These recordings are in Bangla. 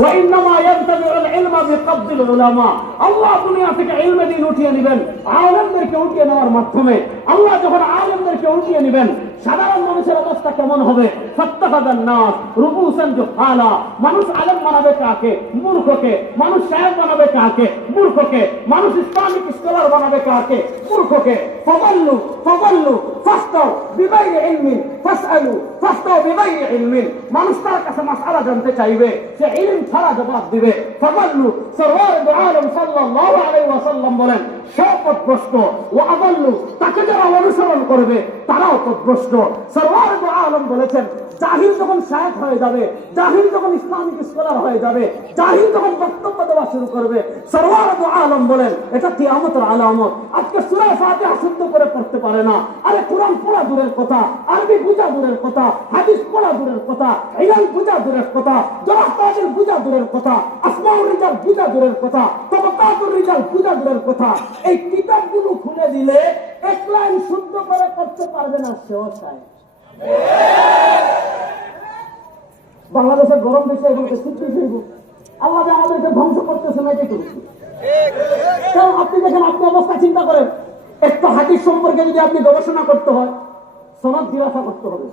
ওয়া ইন্নামা ইয়ানতাবিউল ইলমা বিকবদিল উলামা। আল্লাহ দুনিয়া থেকে ইলম দিন উঠিয়ে নেবেন আলেমদেরকে উঠিয়ে নেওয়ার মাধ্যমে। আল্লাহ যখন আলেমদেরকে উঠিয়ে নেবেন, সাধারণ মানুষের অবস্থা কেমন হবে? ফাত্তাখাযান নাস রুউসান জুহালা। মানুষ আলেম বানাবে কাকে? মূর্খকে। মানুষ শায়েখ বানাবে কাকে? মূর্খকে। মানুষ ইসলামিক স্কলার বানাবে কাকে? মূর্খকে। ফাদাল্লু ফাস্তাউ বিগাইরি ইলমিন ফাসআলু ফাস্তাউ বিগাইরি ইলমিন। মানুষ তার কাছে মাসআলা জানতে চাইবে, সে ইলম ছাড়া জবাব দিবে। ফাদাল্লু, সরওয়ার দু আলম সাল্লাল্লাহু আলাইহি ওয়াসাল্লাম বলেন, সে পথভ্রষ্ট। ওয়া আদাল্লু, তাকে যারা অনুসরণ করবে তারাও পথভ্রষ্ট। সরওয়ার দু আলম বলেছেন, জাহিল যখন শায়েখ হয়ে যাবে, জাহিল যখন ইসলামিক স্কলার হয়ে যাবে, জাহিল যখন বক্তব্য দেওয়া শুরু করবে, সরওয়ার দু আলম বলেন এটা কিয়ামতের আলামত। আজকে সূরা ফাতিহা শুদ্ধ করে পড়তে পারে না। আরে কোরআন পড়া দূরের কথা, আরবি বুঝা দূরের কথা, হাদিস পড়া দূরের কথা, ইলম বুঝা দূরের কথা, জরাহতাজিল বুঝা দূরের কথা, আসমাউর রিজাল বুঝা দূরের কথা, তাবাকাতুর রিজাল বুঝা দূরের কথা। এই কিতাবগুলো খুলে দিলে এক লাইন শুদ্ধ করে করতে পারবে না সেও চায়। বাংলাদেশের গরম দেশে এগুলোকে শুদ্ধ হইব। আল্লাহ যে আমাদেরকে ধ্বংস করতেছে না, এটাই করেছে। কারণ আপনি দেখেন, আপনি অবস্থা চিন্তা করেন, একটা হাদিস সম্পর্কে যদি আপনি গবেষণা করতে হয়, সনদ দিরাসা করতে হবে।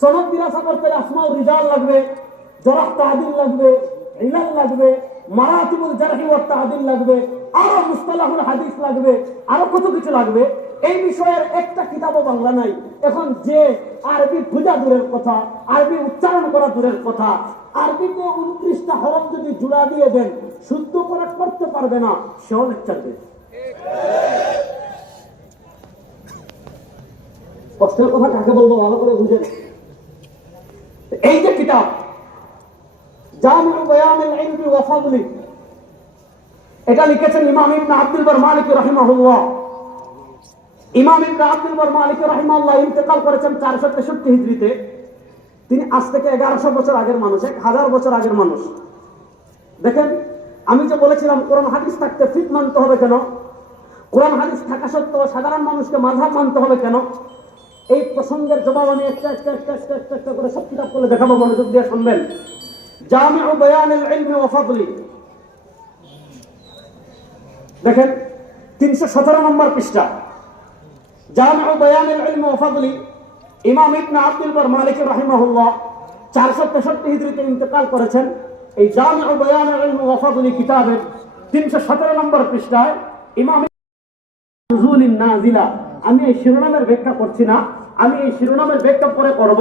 সনদ দিরাসা করতে হলে আসমাউর রিজাল লাগবে, জরাহ তাআদিল লাগবে, ইলাল লাগবে, মারাতিবুল জারহি ওয়াত তাআদিল লাগবে, আরো মুস্তালাহুল হাদিস লাগবে, আরো কত কিছু লাগবে। এই বিষয়ের একটা কিতাবও বাংলা নাই। এখন যে আরবি বুঝা দূরের কথা, আরবি উচ্চারণ করা দূরের কথা, আরবিতে 29টা হরফ যদি জোড়া দিয়ে দেন শুদ্ধ করে করতে পারবে না, সেও লেকচার দেবে। কষ্টের কথা কাকে বলবো ভালো করে বুঝেন। এই যে কিতাব জামিউ বায়ানিল ইলমি ওয়া ফাদলি, এটা লিখেছেন ইমাম ইবনে আব্দুল বার মালিকি রাহিমাহুল্লাহ। ইমাম ইবনে আব্দুল বার মালিকি রাহিমাহুল্লাহ ইন্তেকাল করেছেন 463 হিজরিতে। তিনি আজ থেকে 1100 বছর আগের মানুষ, 1000 বছর আগের মানুষ। দেখেন, আমি যে বলেছিলাম কোরআন হাদিস থাকতে ফিক মানতে হবে কেন, কোরআন হাদিস থাকা সত্ত্বেও সাধারণ মানুষকে মাযহাব মানতে হবে কেন, এই প্রসঙ্গের জবাব আমি একটা করে সব কিতাব করে দেখাবো, মনোযোগ দিয়ে শুনবেন। জামিউ বায়ানিল ইলমি ওয়া ফাদলি, দেখেন 317 নম্বর পৃষ্ঠা। জামিউ বায়ানিল ইলমি ওয়া ফাদলি, ইমাম ইবনে আব্দুল বার মালিকি রাহিমাহুল্লাহ 463 হিজরিতে ইন্তেকাল করেছেন। এই জামিউ বায়ানিল ইলমি ওয়া ফাদলি কিতাবের 317 নম্বর পৃষ্ঠায় ইমাম নুজুলিন নাজিলা, আমি এই শিরোনামের ব্যাখ্যা করছি না, আমি এই শিরোনামের ব্যাখ্যা পরে করব।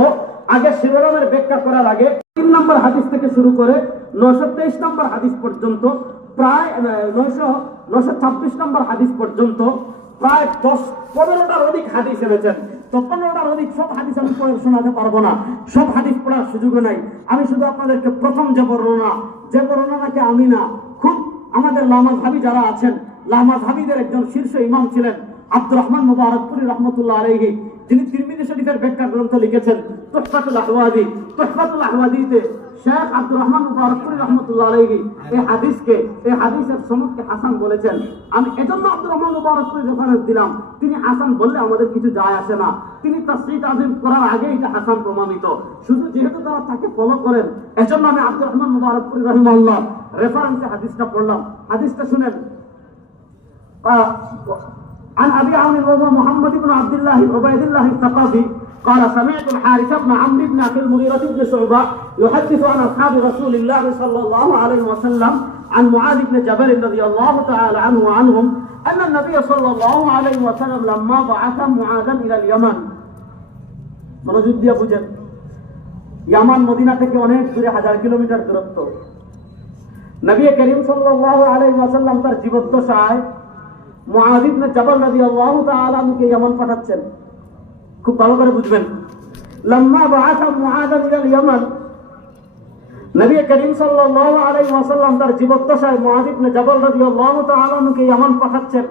আগে শিরোনামের ব্যাখ্যা করার আগে 3 নম্বর হাদিস থেকে শুরু করে 923 নম্বর হাদিস পর্যন্ত, প্রায় 926 নম্বর হাদিস পর্যন্ত প্রায় 15টার অধিক হাদিস এনেছেন। তো 15টার অধিক সব হাদিস আমি পড়ে শোনাতে পারবো না, সব হাদিস পড়ার সুযোগ নাই। আমি শুধু আপনাদেরকে প্রথম যে বর্ণনাকে আমি না, খুব আমাদের লামাযহাবী যারা আছেন, লামাযহাবীদের একজন শীর্ষ ইমাম ছিলেন আব্দুর রহমান মুবারকপুরি রহমতুল্লাহ আলাইহি, যিনি তিরমিজি শরীফের ব্যাখ্যা গ্রন্থ লিখেছেন তুহফাতুল আহওয়াযী। তুহফাতুল আহওয়াযীতে শেখ আব্দুর রহমান মুবারকপুরি রহমতুল্লাহ আলাইহি এই হাদিসের সনদকে হাসান বলেছেন। আমি এজন্য আব্দুর রহমান মুবারকপুরি রেফারেন্স দিলাম। তিনি হাসান বললে আমাদের কিছু যায় আসে না, তিনি তাসহিহ তাযীম করার আগে এটা হাসান প্রমাণিত। শুধু যেহেতু তারা তাকে ফলো করেন, এজন্য আমি আব্দুর রহমান মুবারকপুরি রাহিমাহুল্লাহ রেফারেন্সে হাদিসটা পড়লাম। হাদিসটা শুনেন। عن أبي عمرو وهو محمد بن عبد الله عبيد الله الثقفي قال سمعت الحارث بن عمرو بن أخي المغيرة بن شعبة يحدث عن أصحاب رسول الله صلى الله عليه وسلم عن معاذ بن جبل رضي الله تعالى عنه وعنهم أن النبي صلى الله عليه وسلم لما بعث معاذا إلى اليمن। মনোযোগ দিয়ে বুঝেন, ইয়ামান মদিনা থেকে অনেক দূরে, 1000 কিলোমিটার দূরত্ব। নবী করিম সাল্লাল্লাহু আলাইহি ওয়াসাল্লাম তার জীবদ্দশায় মুআয ইবনে জাবাল রাদিয়াল্লাহু তাআলা আনহুকে ইয়ামান পাঠাচ্ছেন। খুব ভালো করে বুঝবেন, লাম্মা বাআসা মুআয ইলাল ইয়ামান, নবী করিম সাল্লাল্লাহু আলাইহি ওয়াসাল্লাম তার জীবদ্দশায় মুআয ইবনে জাবাল রাদিয়াল্লাহু তাআলা আনহুকে ইয়ামান পাঠাচ্ছেন।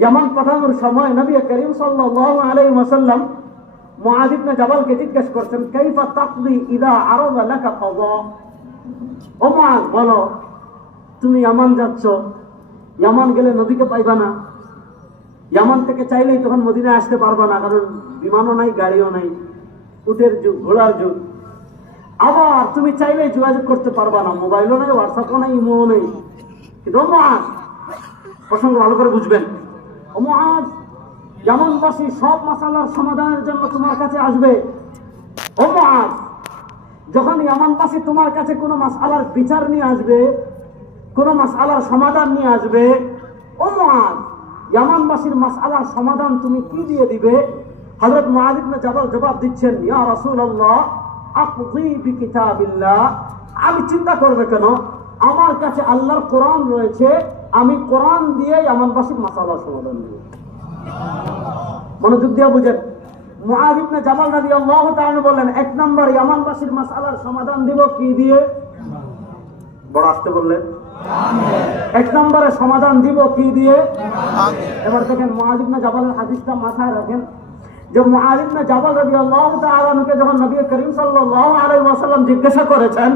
ইয়ামান পাঠানোর সময় নবী করিম সাল্লাল্লাহু আলাইহি ওয়াসাল্লাম মুআয ইবনে জাবালকে জিজ্ঞেস করছেন, কাইফা তাকদি ইযা আরাদা লাকা কাযা। ও মুআয, বলো তুমি ইয়ামান যাচ্ছ, ইয়ামান গেলে নবীকে পাইবা না, ইয়ামান থেকে চাইলেই তখন মদিনায় আসতে পারবা না, কারণ বিমানও নাই, গাড়িও নাই, উটের যুগ, ঘোড়ার যুগ। আবার তুমি চাইলেই যোগাযোগ করতে পারবা না, মোবাইলও নেই, হোয়াটসঅ্যাপও নেই, ইমোও নেই। কিন্তু মুআজ, প্রসঙ্গ ভালো করে বুঝবেন, মুআজ ইয়ামানবাসী সব মাসালার সমাধানের জন্য তোমার কাছে আসবে। ও মুআজ, যখন ইয়ামানবাসী তোমার কাছে কোনো মাসআলার বিচার নিয়ে আসবে, কোনো মাসআলার সমাধান নিয়ে আসবে, ও মুআজ, ইয়ামানবাসীর মাসআলার সমাধান তুমি কি দিয়ে দিবে? হযরত মুআজ ইবনে জাবাল জবাব দিচ্ছেন, ইয়া রাসূলুল্লাহ আকযি বিকিতাবিল্লাহ, আমি চিন্তা করবে কেন, আমার কাছে আল্লাহর কোরআন রয়েছে, আমি কোরআন দিয়ে ইয়ামানবাসীর মাসআলার সমাধান দেব। মনোযোগ দিয়ে বুঝেন, মুআজ ইবনে জাবাল রাদিয়াল্লাহু তাআলা বললেন, এক নম্বর ইয়ামানবাসীর মাসআলার সমাধান দিব কি দিয়ে? বড় আসতে বললেন, এক নম্বরে সমাধান দিব কি দিয়ে? এবার দেখেন মুআজ ইবনে জাবালের হাদিসটা মাথায় রাখেন, যে মুআজ ইবনে জাবাল রাদিয়াল্লাহু তাআলা আনহুকে যখন নবী করিম সাল্লাল্লাহু আলাইহি ওয়াসাল্লাম জিজ্ঞাসা করেছেন,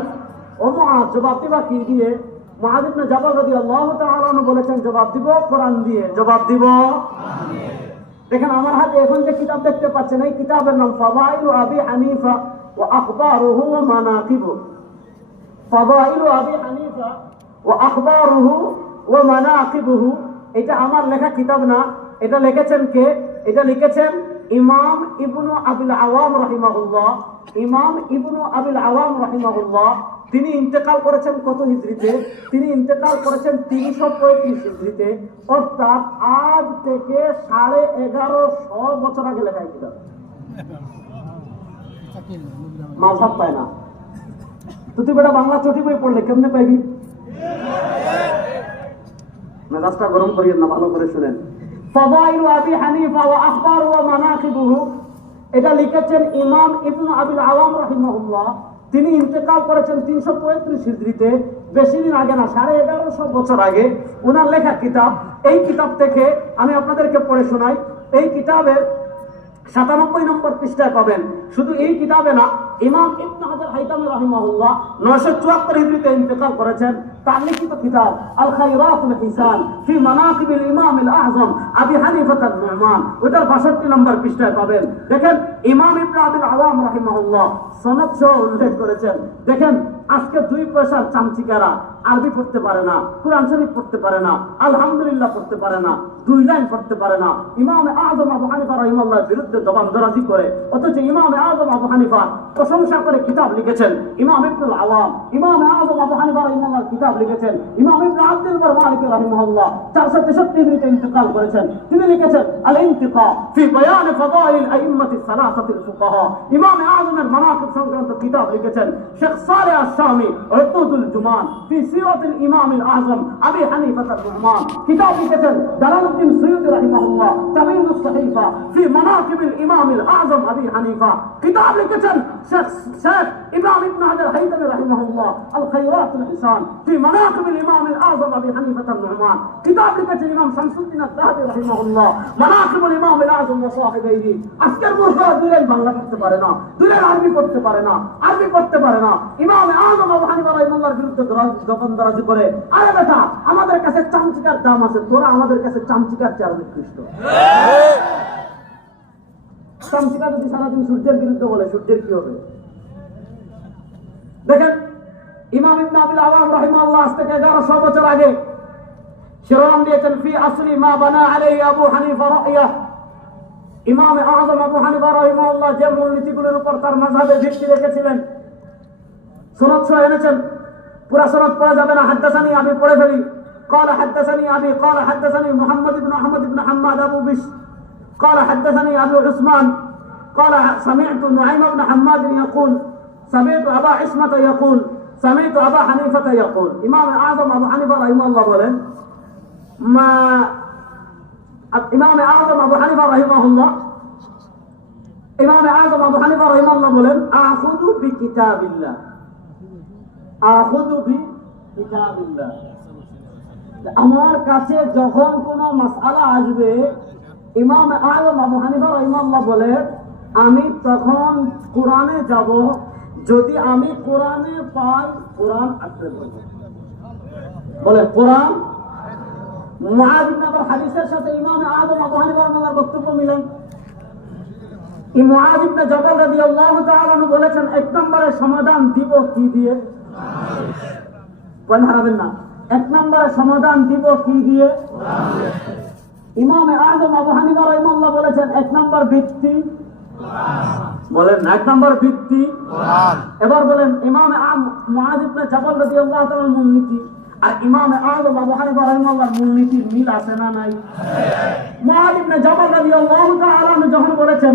ও মুআজ জবাব দিবা কি দিয়ে? মুআজ ইবনে জাবাল রাদিয়াল্লাহু তাআলা আনহু বলেছেন, জবাব দিব কোরআন দিয়ে। জবাব দিব। দেখেন আমার হাতে এখন যে কিতাব দেখতে পাচ্ছেন, এই কিতাবের নাম ফাদাইলু আবি হানিফা ওয়া আখবারুহু ওয়া মানাকিবু। ফাদাইলু আবি হানিফা ওয়া আখবারুহু ওয়া মানাকিবুহু, এটা আমার লেখা কিতাব না। এটা লিখেছেন কে? এটা লিখেছেন ইমাম ইবনু আবিল আওয়াম রাহিমাহুল্লাহ। ইমাম ইবনু আবিল আওয়াম রাহিমাহুল্লাহ, তিনি ইন্তেকাল করেছেন কত হিজরিতে? তিনি ইন্তেকাল করেছেন 335 হিজরিতে, অর্থাৎ আজ থেকে 1150 বছর আগে লেখা কিতাব। মাযহাব পায় না তো তুই বেটা বাংলা চটি বই পড়লে কেমনে পাইবি? মেজাজটা গরম করিয়েন না, ভালো করে শুনেন। ফাদাইলু আবি হানিফা ওয়া আখবারু ওয়া মানাকিবুহু, এটা লিখেছেন ইমাম ইবনু আবিল আওয়াম রাহিমাহুল্লাহ। তিনি ইন্তেকাল করেছেন 335 হিজরিতে, বেশি দিন আগে না, 1150 বছর আগে ওনার লেখা কিতাব। এই কিতাব থেকে আমি আপনাদেরকে পড়ে শোনাই। এই কিতাবের 97 নম্বর পৃষ্ঠায় পাবেন। শুধু এই কিতাবে না, ইমাম ইবনে হাজার হাইতামি রাহিমাহুল্লাহ 974 হিজরিতে ইন্তেকাল করেছেন। তার লিখিত কিতাব আল খায়রাতুল হিসান ফি মানাকিবিল ইমামিল আযম আবি হানিফা আন-নুমান, ওটার 62 নম্বর পৃষ্ঠায় পাবেন। দেখেন ইমাম ইবনে আবিল আওয়াম রাহিমাহুল্লাহ সনদ সহ উল্লেখ করেছেন। দেখেন আজকে 2 পয়সার চামচিকারা আরবি পড়তে পারে না, কুরআন শরীফ পড়তে পারে না, আলহামদুলিল্লাহ পড়তে পারে না, 2 লাইন পড়তে পারে না, ইমাম আযম আবু হানিফা রাহিমাহুল্লাহর বিরুদ্ধে জবানদরাজি করে, অথচ ইমাম আযম আবু হানিফা প্রশংসা করে কিতাব লিখেছেন। ইমাম ইবনুল আওয়াম ইমাম আযম আবু হানিফা রাহিমাহুল্লাহর কিতাব লিখেছেন। ইমাম ইবনে আব্দুল বার মালিকি রাহিমাহুল্লাহ 463 হিজরিতে ইন্তেকাল করেছেন। তিনি লিখেছেন আল ইনতিকা ফি বায়ান ফাদাইল আইম্মাতিস সালাসাতিল ফুকাহা। ইমাম আযমের মানাকিব সংক্রান্ত কিতাব লিখেছেন শেখ সালেহ আশ-শামি উকুদুল জুমান ফি সিরাতিল ইমামিল আযম আবি হানিফা আন-নুমান। কিতাব লিখেছেন জালালউদ্দিন সুয়ুতি রাহিমাহুল্লাহ তামিমুস সাহিফা ফি মানাকিবিল ইমামিল আযম আবি হানিফা। কিতাব লিখেছেন শেখ ইমাম ইবনে হাজার হাইতামি রাহিমাহুল্লাহ আল খায়রাতুল হিসান ফি মানাকিবিল ইমামিল আযম আবি হানিফা আন-নুমান। কিতাব লিখেছেন ইমাম শামসুদ্দিন আয-যাহাবি রাহিমাহুল্লাহ মানাকিবুল ইমামিল আযম ওয়া সাহিবাইহি। আজকের মুরতাদ দুলেন বাংলা পড়তে পারে না, দুলেন আরবি পড়তে পারে না, আরবি পড়তে পারে না, ইমাম আযম আবু হানিফা রাহিমাহুল্লাহর বিরুদ্ধে দখলদারি করে। আরে বেটা, আমাদের কাছে চামচিকার দাম আছে, তোরা আমাদের কাছে চামচিকার চেয়ে আরো নিকৃষ্ট। চামচিকা যদি সারাদিন সূর্যের বিরুদ্ধে বলে, সূর্যের কি হবে? দেখেন ইমাম ইবনে আবিল আওয়াম রাহিমাহুল্লাহ আজ থেকে 1100 বছর আগে শিরোনাম দিয়েছেন ফি আসলি মা বানা আলাইহি আবু হানিফা রায়য়া। ইমাম আযম আবু হানিফা রাহিমাহুল্লাহ যে মূলনীতিগুলোর উপর তার মাযহাবের ভিত্তি রেখেছিলেন, সনদ সহ এনেছেন। পুরা সনদ পড়া যাবে না, হাদাসানি আমি পড়ে ফেলি। قال حدثني أبي قال حدثني محمد بن أحمد بن حماد أبو بشر قال حدثني أبو عثمان قال سمعت نعيم بن حماد يقول سمعت أبا عصمة يقول سمعت أبا حنيفة يقول. إمام أعظم أبو حنيفة رحمه الله বলেন, ما إمام أعظم أبو حنيفة رحمه الله إمام أعظم أبو حنيفة رحمه الله বলেন آخذ بكتاب الله آخذ بكتاب الله। আমার কাছে যখন কোন মাসআলা আসবে, ইমাম আযম আবু হানিফা রাহিমাহুল্লাহ বলে আমি তখন কোরআনে যাব, যদি আমি কোরআনে পাই কোরআন আঁকড়ে ধরব। বলে কোরআন মুআয ইবনে আবুল হাদিসের সাথে ইমাম আযম আবু হানিফা রাহিমাহুল্লাহর বক্তব্য মিলেন। মুআয ইবনে জাবাল রাদিয়াল্লাহু তাআলা আনহু বলেছেন, এক নম্বরে সমাধান দিব কি দিয়ে? কোন হারাবেন না, এক নম্বরে সমাধান দিব কি দিয়ে? ইমাম আযম আবু হানিফা রাহিমাহুল্লাহ বলেছেন, এক নম্বর ভিত্তি বলেন না, এক নম্বর ভিত্তি কোরআন। এবার বলেন ইমাম মুআয ইবনে জাবাল রাদিয়াল্লাহু তাআলার মূলনীতি আর ইমাম আযম আবু হানিফা রাহিমাহুল্লাহর মূলনীতির মিল আছে না নাই? মুআয ইবনে জাবাল রাদিয়াল্লাহু তাআলা যখন বলেছেন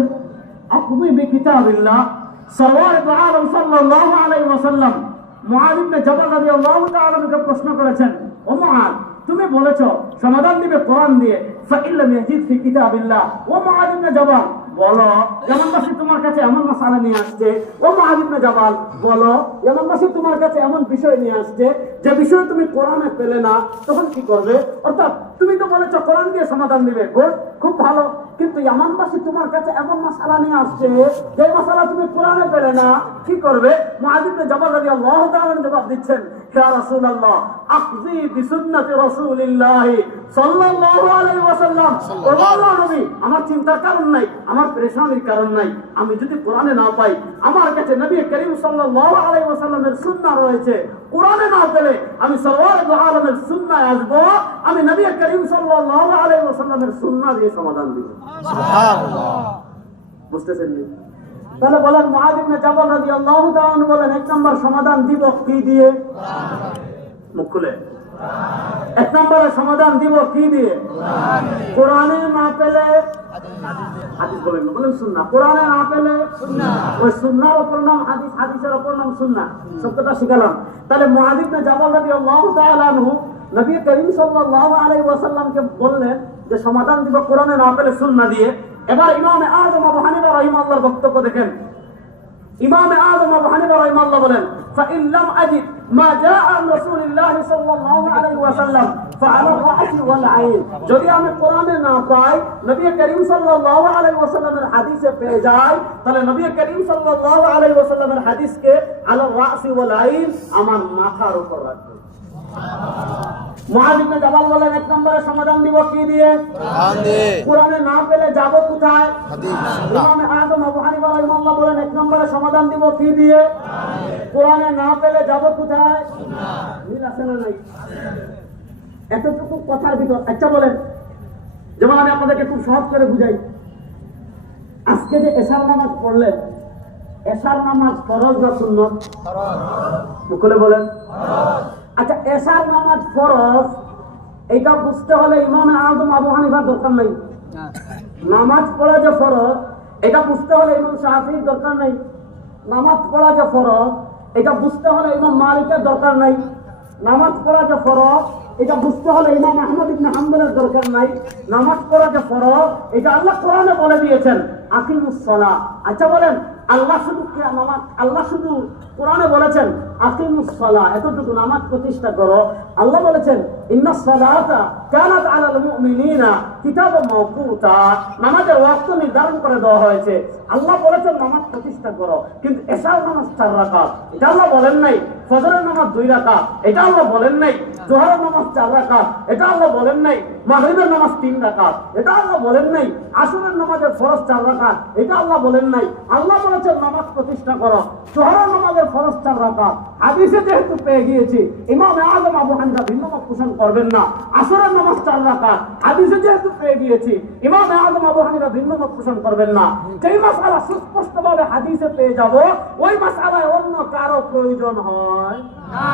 আকুযু বিকিতাবিল্লাহ সাওয়ারিদ আলম সাল্লাল্লাহু আলাইহি ওয়াসাল্লাম, মুআয ইবনে জাবাল রাদিয়াল্লাহু তাআলা কে প্রশ্ন করেছেন, ও মুআয তুমি বলেছো সমাধান দিবে কোরআন দিয়ে, ফাইল্লাম ইয়াজিদ ফি কিতাবিল্লাহ, ও মুআয ইবনে জাবাল বলো ইয়ামানবাসী তোমার কাছে এমন মাসালা নিয়ে আসছে, ও মুআয ইবনে জাবাল বলো ইয়ামানবাসী তোমার কাছে এমন বিষয় নিয়ে আসছে যে বিষয় তুমি কোরআনে পেলে না, তখন কি করবে? অর্থাৎ তুমি তো বলেছো কোরআন দিয়ে সমাধান দিবে, গুড, খুব ভালো, কিন্তু ইয়ামানবাসী তোমার কাছে এমন মাসালা নিয়ে আসছে যে মাসালা তুমি কোরআনে পেলে না, কি করবে? মুআয ইবনে জাবাল রাদিয়াল্লাহু তাআলা জবাব দিচ্ছেন, ইয়া রাসূলুল্লাহ আখযি বিসুন্নতি রাসূলিল্লাহ সাল্লাল্লাহু আলাইহি ওয়াসাল্লাম, ও আল্লাহর নবী আমার চিন্তার কারণ নাই, আমার পেরেশানির কারণ নাই, আমি যদি কোরআনে না পাই, আমার কাছে নবী করিম সাল্লাল্লাহু আলাইহি ওয়াসাল্লামের সুন্নাহ রয়েছে, কোরআনে না পেলে আমি সরওয়ারে আলমের সুন্নায় আসবো, আমি নবী করিম সাল্লাল্লাহু আলাইহি ওয়াসাল্লামের সুন্নাহ দিয়ে সমাধান দিব। সুবহানাল্লাহ, বুঝতেছেন? তাহলে বলেন মুআয ইবনে জাবাল রাদিয়াল্লাহু তাআলা আনহু বলেন, এক নম্বর সমাধান দিব কি দিয়ে? মুখ খুলে, এক নম্বরে সমাধান দিব কি দিয়ে? কোরআনে না পেলে হাদিস, বলেন বলেন সুন্নাহ, কোরআনে না পেলে সুন্নাহ, ওই সুন্নাহর অপর নাম হাদিস, হাদিসের অপর নাম সুন্নাহ, সত্যটা শিখালাম। তাহলে মুআয ইবনে জাবাল রাদিয়াল্লাহু তাআলা আনহু নবী করিম সাল্লাল্লাহু আলাইহি ওয়াসাল্লামকে বললেন যে সমাধান দিব কোরআনে না পেলে সুন্নাহ দিয়ে। এবার ইমাম আযম আবু হানিফা রাহিমাহুল্লাহর বক্তব্য দেখেন। ইমাম আযম আবু হানিফা রাহিমাহুল্লাহ বলেন, ফাইন লাম আজিদ মা জাআ আন রাসূলিল্লাহ সাল্লাল্লাহু আলাইহি ওয়াসাল্লাম ফাআলা রা'সি ওয়াল আইন, যদি আমি কোরআনে না পাই, নবী করিম সাল্লাল্লাহু আলাইহি ওয়াসাল্লামের হাদিসে পেয়ে যাই, তাহলে নবী করিম সাল্লাল্লাহু আলাইহি ওয়াসাল্লামের হাদিসকে আলা রা'সি ওয়াল আইন, আমার মাথার উপর রাখবো। মুআয ইবনে জাবাল বলেন, এক নম্বরে সমাধান দিব কি দিয়ে? কোরআন দিয়ে। কোরআনে না পেলে যাব কোথায়? হাদিস, সুন্নাহ। ইমাম আযম আবু হানিফা রাহিমাহুল্লাহ বলেন, এক নম্বরে সমাধান দিব কি দিয়ে? কোরআনে না পেলে যাব কোথায়? সুন্নাহ। মিল আছে না নাই? এতটুকু কথার ভিতর আচ্ছা বলেন, যেমন আমি আপনাদেরকে খুব সহজ করে বুঝাই, আজকে যে এশার নামাজ পড়লেন, এশার নামাজ ফরজ না সুন্নাত? ফরজ। বলে বলেন ফরজ। আচ্ছা, এশার নামাজ ফরজ, এটা বুঝতে হলে ইমাম আযম আবু হানিফার দরকার নাই। নামাজ পড়া যে ফরজ, এটা বুঝতে হলে ইমাম শাফিঈর দরকার নাই। নামাজ পড়া যে ফরজ, এটা বুঝতে হলে ইমাম মালিকের দরকার নাই। নামাজ পড়া যে ফরজ, এটা বুঝতে হলে ইমাম আহমদ ইবনে হাম্বলের দরকার নাই। নামাজ পড়া যে ফরজ, এটা আল্লাহ কোরআনে বলে দিয়েছেন, আকিমুস সালাহ। আচ্ছা বলেন, আল্লাহ শুধু নামাজ, আল্লাহ শুধু কোরআনে বলেছেন আকিমুস সালাহ, এতটুকু নামাজ প্রতিষ্ঠা করো। আল্লাহ বলেছেন ইন্নাস সালাতা কানাত আলাল মুমিনিনা কিতাবাম মাওকুতা, নামাজের ওয়াক্ত নির্ধারণ করে দেওয়া হয়েছে। আল্লাহ বলেছেন নামাজ প্রতিষ্ঠা করো, কিন্তু এশার নামাজ 4 রাকাত, এটা আল্লাহ বলেন নাই। ফজরের নামাজ 2 রাকাত, এটা আল্লাহ বলেন নাই। জোহরের নামাজ 4 রাকাত, এটা আল্লাহ বলেন নাই। মাগরিবের নামাজ 3 রাকাত, এটা আল্লাহ বলেন নাই। আসরের নামাজের ফরজ 4 রাকাত, এটা আল্লাহ বলেন নাই। আল্লাহ বলেছেন নামাজ প্রতিষ্ঠা করো। জোহরের নামাজের ফরজ 4 রাকাত, হাদিসে যেহেতু পেয়ে গিয়েছি, ইমাম আযম আবু হানিফা ভিন্ন মত পোষণ করবেন না। আসরের নামাজ 4 রাকাত, হাদিসে যেহেতু পেয়ে গিয়েছি, ইমাম আযম আবু হানিফা ভিন্ন মত পোষণ করবেন না। যেই মাসআলা সুস্পষ্টভাবে হাদিসে পেয়ে যাব, ওই মাসআলায় অন্য কারো প্রয়োজন হয় না।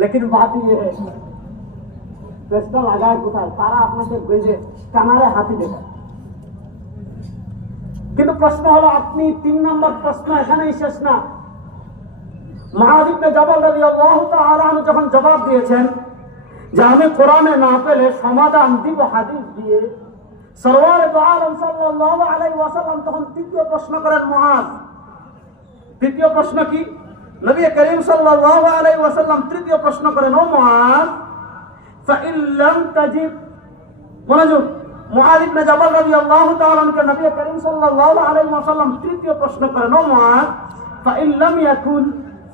লেকিন বাত ये है, পেস্টা লাগায় কোথায়? তারা আপনাকে বেজে কানারে হাতি দেখায়। কিন্তু প্রশ্ন হলো, আপনি 3 নম্বর প্রশ্ন এখানেই শেষ না। মুআয ইবনে জাবাল রাদিয়াল্লাহু তাআলা আনহু যখন জবাব দিয়েছেন যে আমি কোরআনে না পেলে সমাধান দিব হাদিস দিয়ে, সরওয়ারে দু আলম সাল্লাল্লাহু আলাইহি ওয়াসাল্লাম তখন তৃতীয় প্রশ্ন করেন মুআয। তৃতীয় প্রশ্ন কি? নবী করিম সাল্লাল্লাহু আলাইহি ওয়াসাল্লাম তৃতীয় প্রশ্ন করেন, ও মুআয ফাইন লাম তাজিদ, মনোযোগ, মুআয ইবনে জাবাল রাদিয়াল্লাহু তাআলা আনহু নবী করিম সাল্লাল্লাহু আলাইহি ওয়াসাল্লাম তৃতীয় প্রশ্ন করেন, ও মুআয ফাইন লাম ইয়াকুন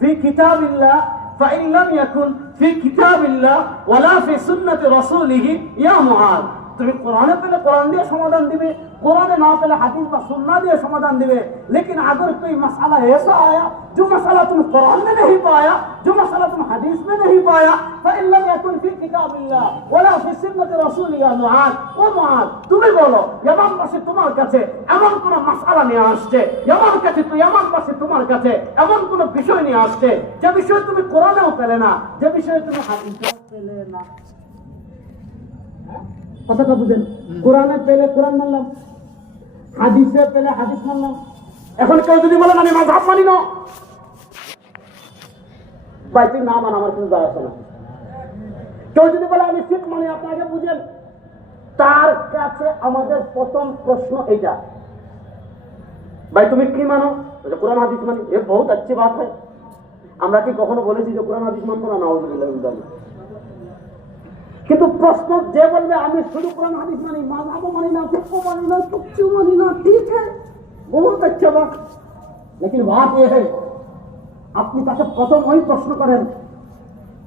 ফি কিতাবিল্লাহ, ফাইন লাম ইয়াকুন ফি কিতাবিল্লাহ ওয়ালা ফি সুন্নতি রাসূলিহি ইয়া মুআয, তুমি কোরআনে পেলে কোরআন দিয়ে সমাধান दिवे, कुरान ना पहले हदीस व सुन्ना दिए समाधान दिवे। लेकिन अगर कोई मसला ऐसा आया जो मसला तुम कुरान में नहीं पाया, जो मसला तुम हदीस में नहीं पाया, फइल्लम यकुन फी किताबिल्लाह वला फी सुन्नति रसूलिल्लाह मुआद ও মুআদ তুমি বলো ইয়ামান পাশে তোমার কাছে এমন কোন মাসআলা নিয়ে আসছে, ইয়ামান কাছে তো ইয়ামান পাশে তোমার কাছে এমন কোন বিষয় নিয়ে আসছে যে বিষয় তুমি কোরআনেও পেলে না, যে বিষয় তুমি হাদিসেও পেলে না। কথাটা বুঝেন? কোরআনে পেলে কোরআন মানলাম, হাদিসে পেলে হাদিস মানলাম। এখন কেউ যদি বলেন আমি মাযহাব মানি না, বাইতে না মান আমার কোনো যায় আসে না। কেউ যদি বলে আমি ফিকহ মানি, আপনি আগে বুঝেন তার কাছে আমাদের প্রথম প্রশ্ন এটা, ভাই তুমি কি মানো? কোরআন হাদিস মানি। এ বহুত अच्छी बात है। আমরা কি কখনো বলেছি যে কোরআন হাদিস মানবো না? নাউযুবিল্লাহ মিন যালিক। কিন্তু প্রশ্ন যে বলবে আমি শুধু কোরআন হাদিস মানি, মাযহাবও মানি না, ফিকহ মানি না, কিচ্ছু মানি না, ঠিক है, बहुत अच्छा बात। लेकिन बात ये है আপনি তাকে প্রথম ওই প্রশ্ন করেন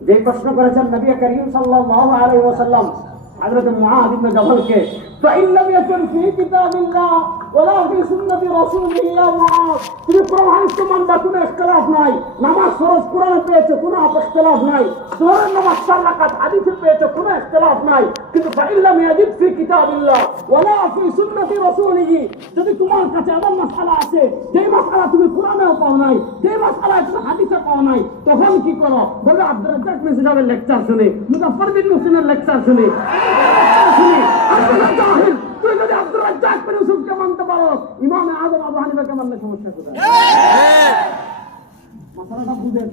যে প্রশ্ন করেছেন নবী করিম সাল্লাল্লাহু আলাইহি ওয়াসাল্লাম হযরত মুআদ ইবনে জবলকে, فإن لم يكن في كتاب الله ولا في سنة رسول الله মুআদ, তুমি কোরআন হাদিস মানবা, কোনো ইখতিলাফ নাই, নামাজ ফরজ কোরআনে পেয়েছো, কোনো ইখতিলাফ নাই, সুবহান নামাজ চার রাকাত হাদিসে পেয়েছো, কোনো ইখতিলাফ নাই। কিন্তু فإن لم يجد في كتاب الله ولا في سنة رسوله, যদি তোমার কাছে এমন মাসআলা আছে যে মাসআলা তুমি কোরআনেও পাও নাই, যে মাসআলা তুমি হাদিসে পাও নাই, তখন কি করো? বলে আব্দুর রাজ্জাক মির্জা সাহেবের লেকচার শুনে, মুজাফফর বিন মুহসিনের লেকচার শুনে, তুই যদি আব্দুর রাজ্জাক বিন ইউসুফকে মানতে পারো, ইমাম আযম আবু হানিফাকে মানলে সমস্যা কোথায়? মাসালাটা বুঝেন।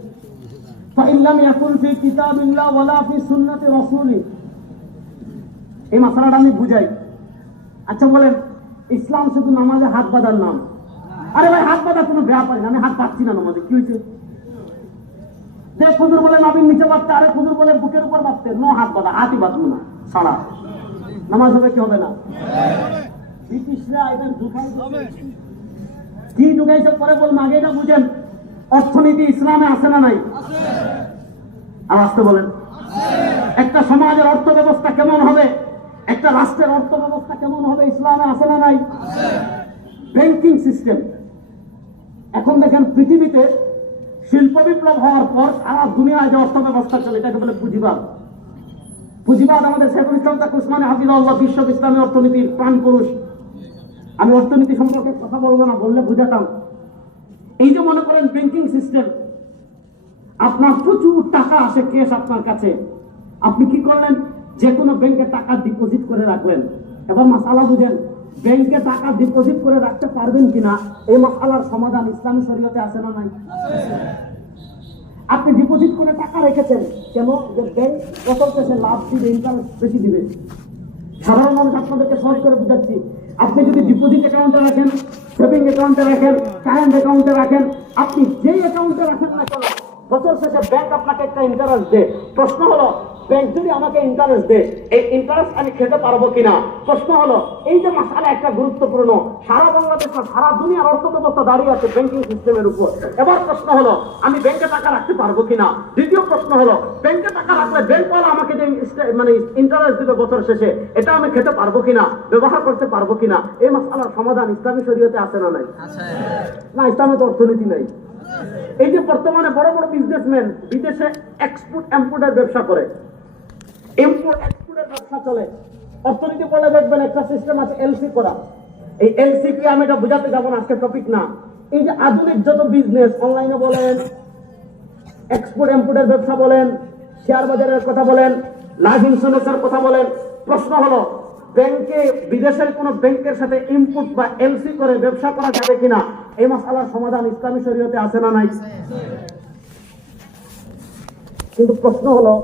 فإن لم يكن في كتاب الله ولا في سنة رسوله, এই মাসালাটা আমি বুঝাই। আচ্ছা বলেন, ইসলাম শুধু নামাজে হাত বাঁধার নাম? আরে ভাই হাত বাঁধা কোনো ব্যাপার না, আমি হাত পাচ্ছি না নামাজে, কি হয়েছে? যে খুজুর বলে নাবির নিচে বাঁধতে, আরে খুজুর বলে বুকের উপর বাঁধতে, নো হাত বাঁধা, হাতই বাঁধবো না, সারা নামাজ হবে কি হবে না? ব্রিটিশরা এদের কি ঢুকাইছে পরে বলুন, আগে এটা বুঝেন। অর্থনীতি ইসলামে আছে না নাই? আর আসতে বলেন, একটা সমাজের অর্থ ব্যবস্থা কেমন হবে, একটা রাষ্ট্রের অর্থ ব্যবস্থা কেমন হবে, ইসলামে আছে না নাই? Banking system. এখন দেখেন পৃথিবীতে শিল্প বিপ্লব হওয়ার পর সারা দুনিয়ায় যে অর্থ ব্যবস্থা চলে এটাকে বলে পুঁজিবাদ। পুঁজিবাদ আমাদের শেখুল ইসলাম তাকে উসমানী হাফিজাহুল্লাহ বিশ্ব ইসলামী অর্থনীতির প্রাণ পুরুষ। আমি অর্থনীতি সম্পর্কে কথা বলবো না, বললে বুঝাতাম। এই যে মনে করেন ব্যাংকিং সিস্টেম, আপনার প্রচুর টাকা আসে ক্যাশ আপনার কাছে, আপনি কি করলেন? যে কোনো ব্যাংকে টাকা ডিপোজিট করে রাখলেন। এবার মাসালা বুঝেন, ব্যাংকে টাকা ডিপোজিট করে রাখতে পারবেন কিনা, এই মাসালার সমাধান ইসলামী শরীয়তে আছে না নাই? আপনি ডিপোজিট করে টাকা রেখেছেন কেন? যে ব্যাংক প্রথম শেষে লাভ দিবে, ইন্টারেস্ট বেশি দিবে। সাধারণ মানুষ আপনাদেরকে সহজ করে বুঝাচ্ছি, আপনি যদি ডিপোজিট অ্যাকাউন্টে রাখেন, সেভিং অ্যাকাউন্টে রাখেন, কারেন্ট অ্যাকাউন্টে রাখেন, আপনি যেই অ্যাকাউন্টে রাখেন না কেন, বছর শেষে ব্যাংক আপনাকে একটা ইন্টারেস্ট দেয়। প্রশ্ন হলো, ব্যাংক যদি আমাকে ইন্টারেস্ট দেয়, এই ইন্টারেস্ট আমি খেতে পারবো কিনা? প্রশ্ন হলো, এই যে মাসালা একটা গুরুত্বপূর্ণ, সারা বাংলাদেশ সারা দুনিয়ার অর্থ ব্যবস্থা দাঁড়িয়ে আছে ব্যাংকিং সিস্টেমের উপর। এবার প্রশ্ন হলো, আমি ব্যাংকে টাকা রাখতে পারবো কিনা? দ্বিতীয় প্রশ্ন হলো, ব্যাংকে টাকা রাখলে ব্যাংকওয়ালা আমাকে যে মানে ইন্টারেস্ট দিবে বছর শেষে, এটা আমি খেতে পারবো কিনা, ব্যবহার করতে পারবো কিনা? এই মাসালার সমাধান ইসলামী শরীয়তে আছে না নাই? না, ইসলামে তো অর্থনীতি নাই। এই যে বর্তমানে বড় বড় বিজনেসম্যান বিদেশে এক্সপোর্ট ইম্পোর্টের ব্যবসা করে, ইম্পোর্ট এক্সপোর্টের ব্যবসা চলে, অর্থনীতি পড়লে দেখবেন একটা সিস্টেম আছে এলসি করা। এই এলসি কি আমি এটা বুঝাতে যাবো না, আজকে টপিক না। এই যে আধুনিক যত বিজনেস, অনলাইনে বলেন, এক্সপোর্ট ইম্পোর্টের ব্যবসা বলেন, শেয়ার বাজারের কথা বলেন, লাইফ ইন্স্যুরেন্সের কথা বলেন, প্রশ্ন হলো ব্যাংকে বিদেশের কোন ব্যাংকের সাথে ইনপুট বা এলসি করে ব্যবসা করা যাবে কিনা? এই মাসালার সমাধান ইসলামী শরীয়তে আছে না নাই? কিন্তু প্রশ্ন হলো,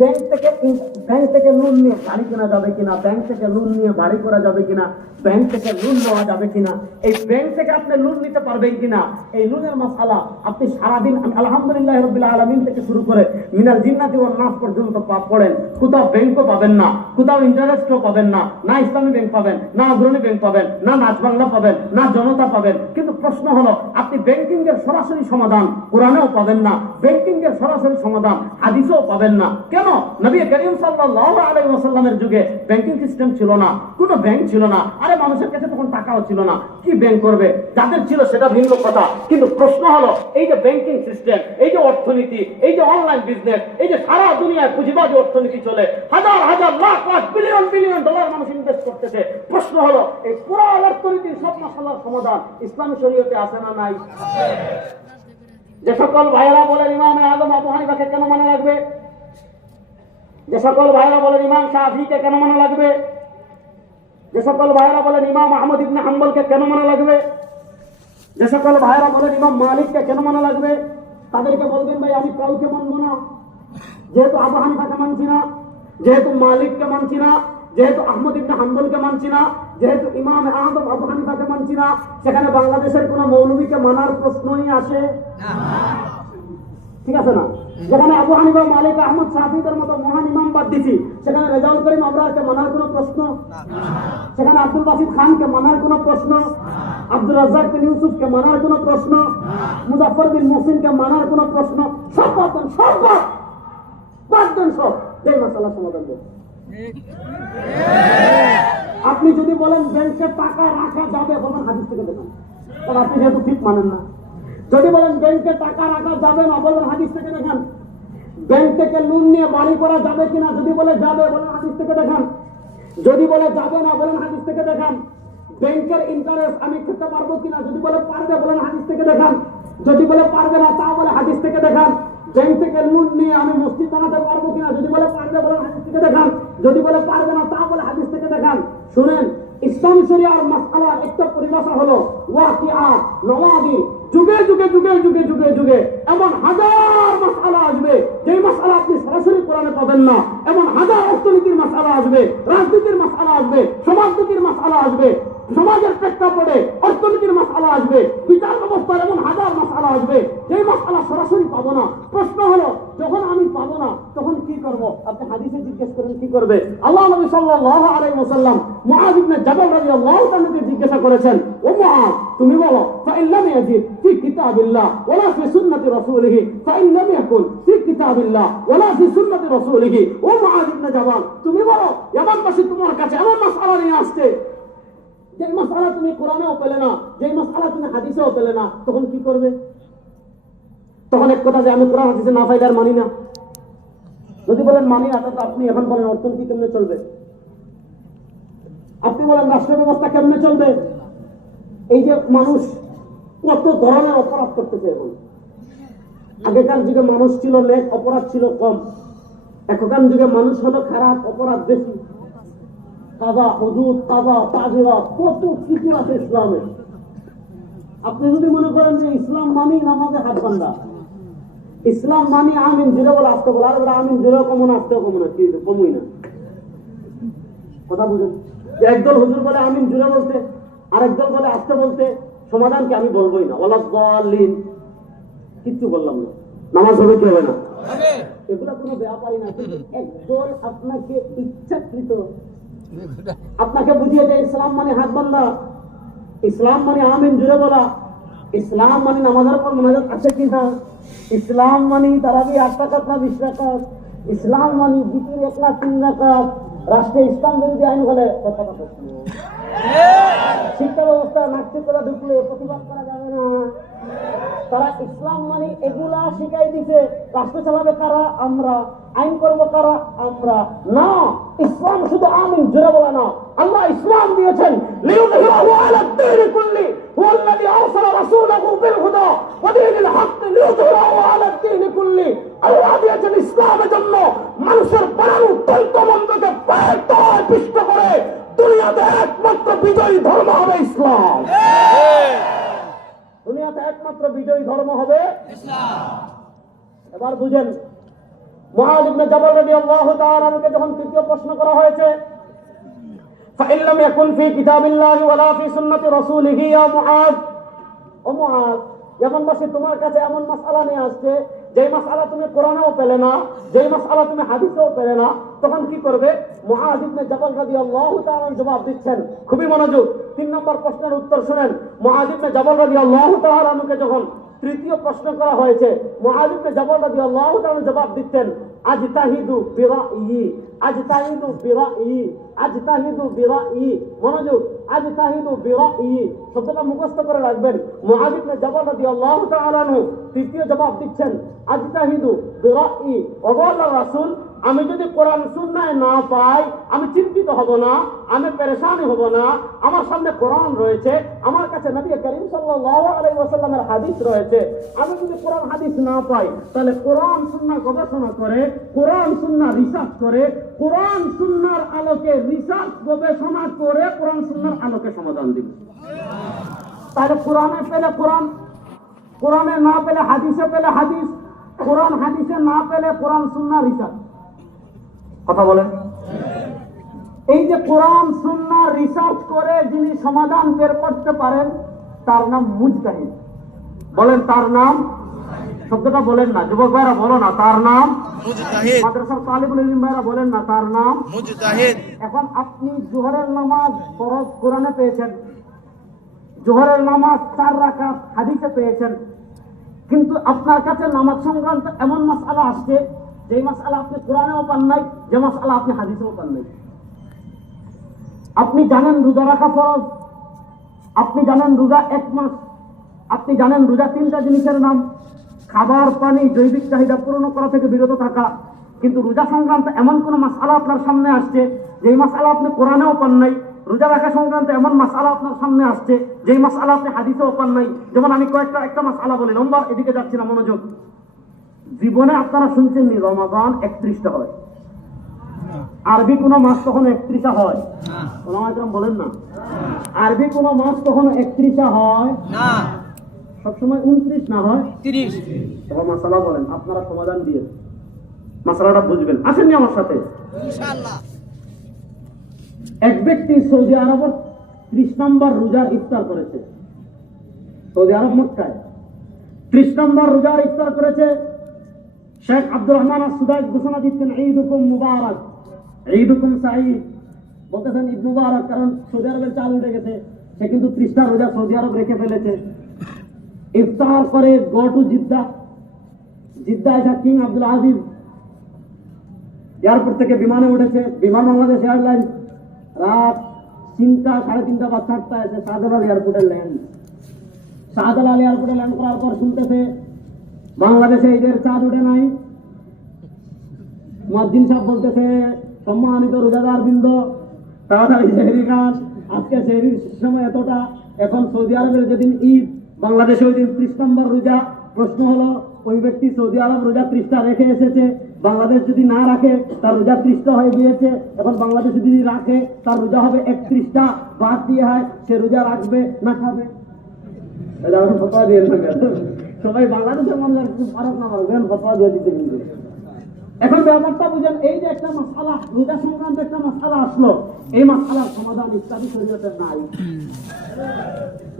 ব্যাংক থেকে লোন নিয়ে গাড়ি কেনা যাবে কিনা, ব্যাংক থেকে লোন নিয়ে বাড়ি করা যাবে কিনা, ব্যাংক থেকে লোন নেওয়া যাবে কিনা, এই ব্যাংক থেকে আপনি লোন নিতে পারবেন কিনা, এই লোনের মাসালা আপনি সারাদিন আলহামদুলিল্লাহ রাব্বিল আলামিন থেকে শুরু করে মিনাল জিন্নাতি ওয়ান নাস পর্যন্ত পড়েন, কোথাও ব্যাংকও পাবেন না, কোথাও ইন্টারেস্টও পাবেন না, না ইসলামী ব্যাংক পাবেন, না অগ্রণী ব্যাংক পাবেন, না নাচ বাংলা পাবেন, না জনতা পাবেন। কিন্তু প্রশ্ন হলো আপনি ব্যাংকিং এর সরাসরি সমাধান কোরআনেও পাবেন না, ব্যাংকিং এর সরাসরি সমাধান হাদিসেও পাবেন না। কেন? নবী করিম সাল্লাল্লাহু আলাইহি ওয়াসাল্লামের যুগে ব্যাংকিং সিস্টেম ছিল না, কোনো ব্যাংক ছিল না, আরে মানুষের কাছে তখন টাকাও ছিল না, কি ব্যাংক করবে? যাদের ছিল সেটা ভিন্ন কথা। কিন্তু প্রশ্ন হলো এই যে ব্যাংকিং সিস্টেম, এই যে অর্থনীতি, এই যে অনলাইন বিজনেস, এই যে সারা দুনিয়ায় পুঁজিবাদী অর্থনীতি চলে, হাজার হাজার lakh lakh billion billion dollar মানুষ ইনভেস্ট করতেছে। প্রশ্ন হলো এই পুরো অর্থনীতির সব মশলার সমাধান ইসলামী শরীয়তে আছে না নাই? যে সকল ভাইয়েরা বলেন ইমাম আজম আবু হানিফাকে কেন মানা লাগবে, যে সকল ভাইয়েরা বলেন ইমাম শাফিঈকে কেন মানা লাগবে, যে সকল ভাইয়েরা বলেন ইমাম আহমদ ইবনে হাম্বলকে কেন মানা লাগবে, যে সকল ভাইয়েরা বলেন ইমাম মালিককে কেন মানা লাগবে, তাদেরকে বলবেন ভাই আমি কাউকে মানবো না, যেহেতু আবু হানিফাকে মানছি না, যেহেতু মালিককে মানছি না, যেহেতু আহমদ ইবনে হাম্বলকে মানছি না, যেহেতু ইমাম আজম আবু হানিফাকে মানছি না, সেখানে বাংলাদেশের কোন মৌলবীকে মানার প্রশ্নই আসে না, ঠিক আছে না? যেখানে আবু হানিফা, মালিক, আহমদ, শাফিঈদের মতো মহান ইমাম বাদ দিছি, সেখানে রেজাউল করিম আবরারকে মানার কোনো প্রশ্ন, সেখানে আব্দুল বাসিত খানকে মানার কোনো প্রশ্ন, আব্দুল রাজ্জাক বিন ইউসুফকে মানার কোনো প্রশ্ন, মুজাফফর বিন মুহসিনকে মানার কোনো প্রশ্ন, সব বাদন, সব বাদন, সব এই মাসালা সমাধান দেন। আপনি যদি বলেন ব্যাংকে টাকা রাখা যাবে, বলবেন হাদিস থেকে দেখুন, কারণ আপনি যেহেতু ঠিক মানেন না। যদি বলেন ব্যাংকে টাকা রাখা যাবে না, বলবেন হাদিস থেকে দেখান। ব্যাংক থেকে লোন নিয়ে বাড়ি করা যাবে কিনা, যদি বলে যাবে, বলেন হাদিস থেকে দেখান। যদি বলে যাবে না, বলেন হাদিস থেকে দেখান। ব্যাংকের ইন্টারেস্ট আমি খেতে পারবো কিনা, যদি বলে পারবে, বলেন হাদিস থেকে দেখান। যদি বলে পারবে না, তা বলে হাদিস থেকে দেখান। ব্যাংক থেকে লোন নিয়ে আমি মসজিদ বানাতে পারবো কিনা, যদি বলে পারবে, বলেন হাদিস থেকে দেখান। যদি বলে পারবে না, তা বলে হাদিস থেকে দেখান। শুনেন, ইসলামী শরিয়ার মাসআলার একটা পরিভাষা হলো ওয়াকিআ, নওয়াদির। যুগে যুগে যুগে যুগে যুগে যুগে এমন হাজার মাসআলা আসবে যেই মাসআলা আপনি সরাসরি কোরআনে পাবেন না। এমন হাজার অর্থনীতির মাসআলা আসবে, রাজনীতির মাসআলা আসবে, সমাজনীতির মাসআলা আসবে, সমাজের প্রেক্ষাপটে অর্থনীতির মাসআলা আসবে, বিচার ব্যবস্থার এমন হাজার মাসআলা আসবে যেই মাসআলা সরাসরি পাবো না। প্রশ্ন হলো যখন আমি পাবো না তখন কি করব? আপনি হাদিসে জিজ্ঞেস করেন কি করবে। আল্লাহ নবী সাল্লাল্লাহু আলাইহি ওয়াসাল্লাম মুআয ইবনে জাবাল রাদিয়াল্লাহু তাআলাকে জিজ্ঞাসা করেছেন, ও মুআয তুমি বলো ফাইন লাম ইয়াজিদ ফি কিতাবিল্লাহ ওয়ালা ফি সুন্নতি রাসূলিহি ফাইন লাম ইয়াকুন ফি কিতাবিল্লাহ ওয়ালা ফি সুন্নতি রাসূলিহি। ও মুআয ইবনে জাবাল তুমি বলো ইয়ামানবাসী তোমার কাছে এমন মাসআলা নিয়ে আসছে যে মাসআলা তুমি কোরআনেও পেলে না, যে মাসআলা তুমি হাদিসেও পেলে না, তখন কি করবে? তখন এক কথা যে আমি কোরআন হাদিসে না পাইলে আর মানি না। যদি বলেন মানি না, তাহলে আপনি এখন বলেন অর্থনীতি কেমনে চলবে, আপনি বলেন রাষ্ট্র ব্যবস্থা কেমনে চলবে। এই যে মানুষ কত ধরনের অপরাধ করতেছে এখন। আগেকার যুগে মানুষ ছিল নেক, অপরাধ ছিল কম। এখনকার যুগে মানুষ হলো খারাপ, অপরাধ বেশি। কাজা, হুদুদ, কাজা, তাজিরা, কত কিছু আছে ইসলামে। আপনি যদি মনে করেন যে ইসলাম মানি নামাজে হাত বান্ধা, ইসলাম মানি আমিন জুড়ে বলে আসতে বলে, আর আমিন জুড়ে কমন আসতেও কমন না, কমই না। কথা বুঝেন? একদল হুজুর বলে আমিন জুড়ে বলতে, আরেকদল বলে আসতে বলতে, সমাধান কি আমি বলবোই না, ওয়ালা দাল্লিন, কিচ্ছু বললাম না, নামাজ হবে কি হবে না, এগুলা কোনো ব্যাপারই না। কিন্তু একদল আপনাকে ইচ্ছাকৃত আপনাকে বুঝিয়ে দেয় ইসলাম মানে হাত বান্ধা, ইসলাম মানে আমিন জুড়ে বলা, ইসলাম মানে নামাজের পর মোনাজাত আছে কিনা, ইসলাম মানে তারাবি 8 রাকাত না 20 রাকাত, ইসলাম মানে জিকির 1 লাখ 3 রাকাত। রাষ্ট্রে ইসলাম বিরোধী আইন হলে কথা শিক্ষা ব্যবস্থা নাকচি করে ঢুকলে প্রতিবাদ করা যাবে না। তারা ইসলাম মানে এগুলা শিখাই দিছে। রাষ্ট্র চালাবে কারা? আমরা। আইন করবো কারা? আমরা। না, ইসলাম শুধু আমিন জোরে বলা না। আল্লাহ ইসলাম দিয়েছেন লিইয়ুযহিরাহু আলা দ্দীনি কুল্লি ওয়াল্লাযী আরসালা রাসূলাহু বিল হুদা ওয়া দীনিল হক লিইয়ুযহিরাহু আলা দ্দীনি কুল্লি। আল্লাহ দিয়েছেন ইসলামের জন্য মানুষের প্রাণ তন্ত্রমন্ত্রকে পায়ের তলায় পিষ্ট করে দুনিয়াতে একমাত্র বিজয়ী ধর্ম হবে ইসলাম। দুনিয়াতে একমাত্র বিজয়ী ধর্ম হবে ইসলাম। এবার বুঝেন, মুআয ইবনে জাবাল রাদিয়াল্লাহু তাআলা আনহুকে যখন তৃতীয় প্রশ্ন করা হয়েছে, فإن لم يكن في كتاب الله ولا في سنة رسوله يا معاذ ও মুআজ যখন বসে তোমার কাছে এমন মাসআলা নিয়ে আসছে যেই মাসআলা তুমি কোরআনেও পেলে না, যেই মাসআলা তুমি হাদিসেও পেলে না, তখন কি করবে? মুআজ ইবনে জাবাল রাদিয়াল্লাহু তাআলা জবাব দিচ্ছেন। খুবই মনোযোগ। 3 নম্বর প্রশ্নের উত্তর শুনেন। মুআজ ইবনে জাবাল রাদিয়াল্লাহু তাআলা কে যখন তৃতীয় প্রশ্ন করা হয়েছে, মুআজ ইবনে জাবাল রাদিয়াল্লাহু তাআলা জবাব দিচ্ছেন, আজতাহিদু বিরাই, আজতাহিদু বিরাই, আজতাহিদু বিরাই। মনোযোগ, আজতাহিদু বিরাই শব্দটা মুখস্থ করে রাখবেন। মুআজ ইবনে জাবাল রাদিয়াল্লাহু তাআলা তৃতীয় জবাব দিচ্ছেন, আজতাহিদু বিরাই। ওগো আল্লাহর রাসূল, আমি যদি কোরআন সুন্নায় না পাই আমি চিন্তিত হব না, আমি পেরেশানি হব না। আমার সামনে কোরআন রয়েছে, আমার কাছে নবী করিম সাল্লাল্লাহু আলাইহি ওয়াসাল্লামের হাদিস রয়েছে। আমি যদি কোরআন হাদিস না পাই তাহলে কোরআন সুন্নাহ গবেষণা করে, কোরআন সুন্নাহ রিসার্চ করে, কোরআন সুন্নাহর আলোকে রিসার্চ গবেষণা করে কোরআন সুন্নাহর আলোকে সমাধান দিব। তাহলে কোরআনে পেলে কোরআন, কোরআনে না পেলে হাদিসে পেলে হাদিস, কোরআন হাদিসে না পেলে কোরআন সুন্নাহ রিসার্চ। কথা বলেন। এই যে কোরআন সুন্নাহ রিসার্চ করে যিনি সমাধান বের করতে পারেন তার নাম মুজতাহিদ। বলেন তার নাম, শব্দটা বলেন না, যুবক ভাইরা বলো না, তার নাম মুজতাহিদ। মাদ্রাসার তালিবুল ইলম ভাইরা বলেন না, তার নাম মুজতাহিদ। এখন আপনি জোহরের নামাজ ফরজ কোরআনে পেয়েছেন, জোহরের নামাজ 4 রাকাত হাদিসে পেয়েছেন, কিন্তু আপনার কাছে নামাজ সংক্রান্ত এমন মাসআলা আসছে যে মাসআলা আপনি কোরআনেও পান নাই, যে মাসআলা আপনি হাদিসেও পান নাই। আপনি জানেন রোজা রাখা ফরজ, আপনি জানেন রোজা 1 মাস, আপনি জানেন রোজা 3টা জিনিসের নাম, খাবার, পানি, জৈবিক চাহিদা পূরণ করা থেকে বিরত থাকা, কিন্তু রোজা সংক্রান্ত এমন কোন মাসআলা আপনার সামনে আসছে যেই মাসআলা আপনি কোরআনেও পান নাই। রোজা রাখা সংক্রান্ত এমন মাসআলা আপনার সামনে আসছে যেই মাসআলা আপনি হাদিসেও পান নাই। যেমন আমি একটা মাসআলা বলি, লম্বা এদিকে যাচ্ছি না, মনোযোগ। জীবনে আপনারা শুনছেন নি রমাদান 31টা হয়? আরবি কোন মাস কখনো 31টা হয়? ওলামায়ে বলেন না, আরবি কোন মাস কখনো 31টা হয় না, সবসময় 29 না হয় 30। এবার মাসালা বলেন, আপনারা সমাধান দিয়ে মাসালাটা বুঝবেন। আসেননি আমার সাথে ইনশাআল্লাহ। এক ব্যক্তি সৌদি আরবের 30 নম্বর রোজার ইফতার করেছে। সৌদি আরব মক্কায় 30 নম্বর রোজার ইফতার করেছে। শেখ আব্দুর রহমান আস-সুদাইস ঘোষণা দিচ্ছেন, ঈদুকুম মুবারক, ঈদুকুম সাঈদ। বলতেছেন ঈদ মুবারক, কারণ সৌদি আরবের চাল উঠে গেছে। সে কিন্তু 30টা রোজা সৌদি আরব রেখে ফেলেছে। ইফতার করে গো টু জিদ্দা। জিদ্দা এসে কিং আব্দুল আজিজ এয়ারপোর্ট থেকে বিমানে উঠেছে, বিমান বাংলাদেশ এয়ারলাইন্স। রাত 3টা, 3:30 বা 4টা এসে শাহজালাল এয়ারপোর্টে ল্যান্ড। শাহজালাল এয়ারপোর্টে ল্যান্ড করার পর শুনতেছে বাংলাদেশে ঈদের চাঁদ উঠে নাই। মুয়াজ্জিন সাহেব বলতেছে, সম্মানিত রোজাদার বৃন্দ, তাড়াতাড়ি সেহরি খান, আজকে সেহরির সময় এতটা। এখন সৌদি আরবের যেদিন ঈদ, বাংলাদেশে ওই দিন 30 নম্বর রোজা। প্রশ্ন হলো, ওই ব্যক্তি সৌদি আরব রোজা 30টা রেখে এসেছে, বাংলাদেশ যদি না রাখে তার রোজা 30টা হয়ে গিয়েছে। এখন বাংলাদেশ যদি রাখে তার রোজা হবে 31টা। বাদ দিয়ে হয় সে রোজা রাখবে না খাবে? ফতোয়া দিয়ে সবাই বাংলাদেশের মানুষ ফারাক না মারবেন, ফতোয়া দিয়ে দিতে। কিন্তু এখন ব্যাপারটা বুঝেন, এই যে একটা মাসআলা, রোজা সংক্রান্ত একটা মাসআলা আসলো, এই মাসআলার সমাধান ইসলামী শরীয়তে নাই।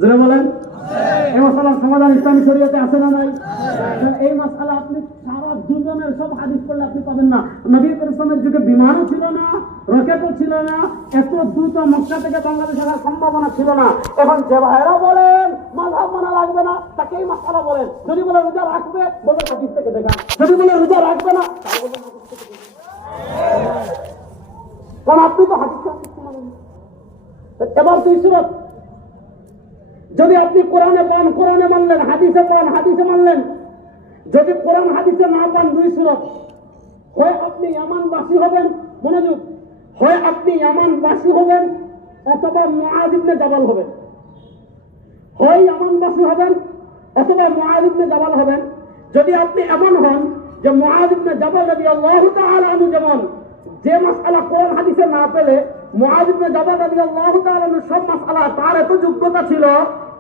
জোরে বলেন, এই মাসআলার সমাধান ইসলামী শরীয়তে আছে না নাই? এই মাসআলা আপনি সারা দুনিয়ার সব হাদিস পড়লে আপনি পাবেন না। নবী করিমের যুগে বিমানও ছিল না, রকেটও ছিল না, এত দ্রুত মক্কা থেকে বাংলাদেশ আসার সম্ভাবনা ছিল না। এখন যে ভাইরা বলেন মাযহাব মানা লাগবে না, তাকে এই মাসআলা বলেন। যদি বলে রোজা রাখবে, বলবে হাদিস থেকে দেখা। যদি বলে রোজা রাখবে না, তাহলে বলবে হাদিস থেকে দেখা। কারণ আপনি তো হাদিস মানেন। এবার 2 সুরত, যদি আপনি কোরআনে পান, কোরআনে মানলেন, হাদিসে পান, হাদিসে মানলেন। যদি কোরআন হাদিসে না পান, 2 সুরত, হয় আপনি ইয়ামানবাসী হবেন, মনোযোগ, হয় আপনি ইয়ামানবাসী হবেন অথবা মুআয ইবনে জাবাল হবেন। হয় ইয়ামানবাসী হবেন অথবা মুআয ইবনে জাবাল হবেন। যদি আপনি এমন হন যে মুআয ইবনে জাবাল রাদিয়াল্লাহু তাআলা আনহু যেমন যে মাসআলা কোরআন হাদিসে না পেলে, মুআয ইবনে জাবাল রাদিয়াল্লাহু তাআলা আনহু সব মাসআলা তার এত যোগ্যতা ছিল,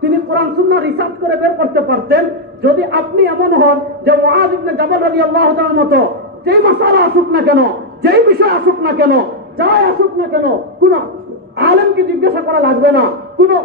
তিনি কোরআন সুন্নাহ রিসার্চ করে বের করতে পারতেন। যদি আপনি এমন হন যে মুআয ইবনে জাবাল রাদিয়াল্লাহু তাআলার মতো যেই মাসআলা আসুক না কেন, যেই বিষয় আসুক না কেন, যাই আসুক না কেন, কোন আলেমকে জিজ্ঞাসা করা লাগবে না, কোনো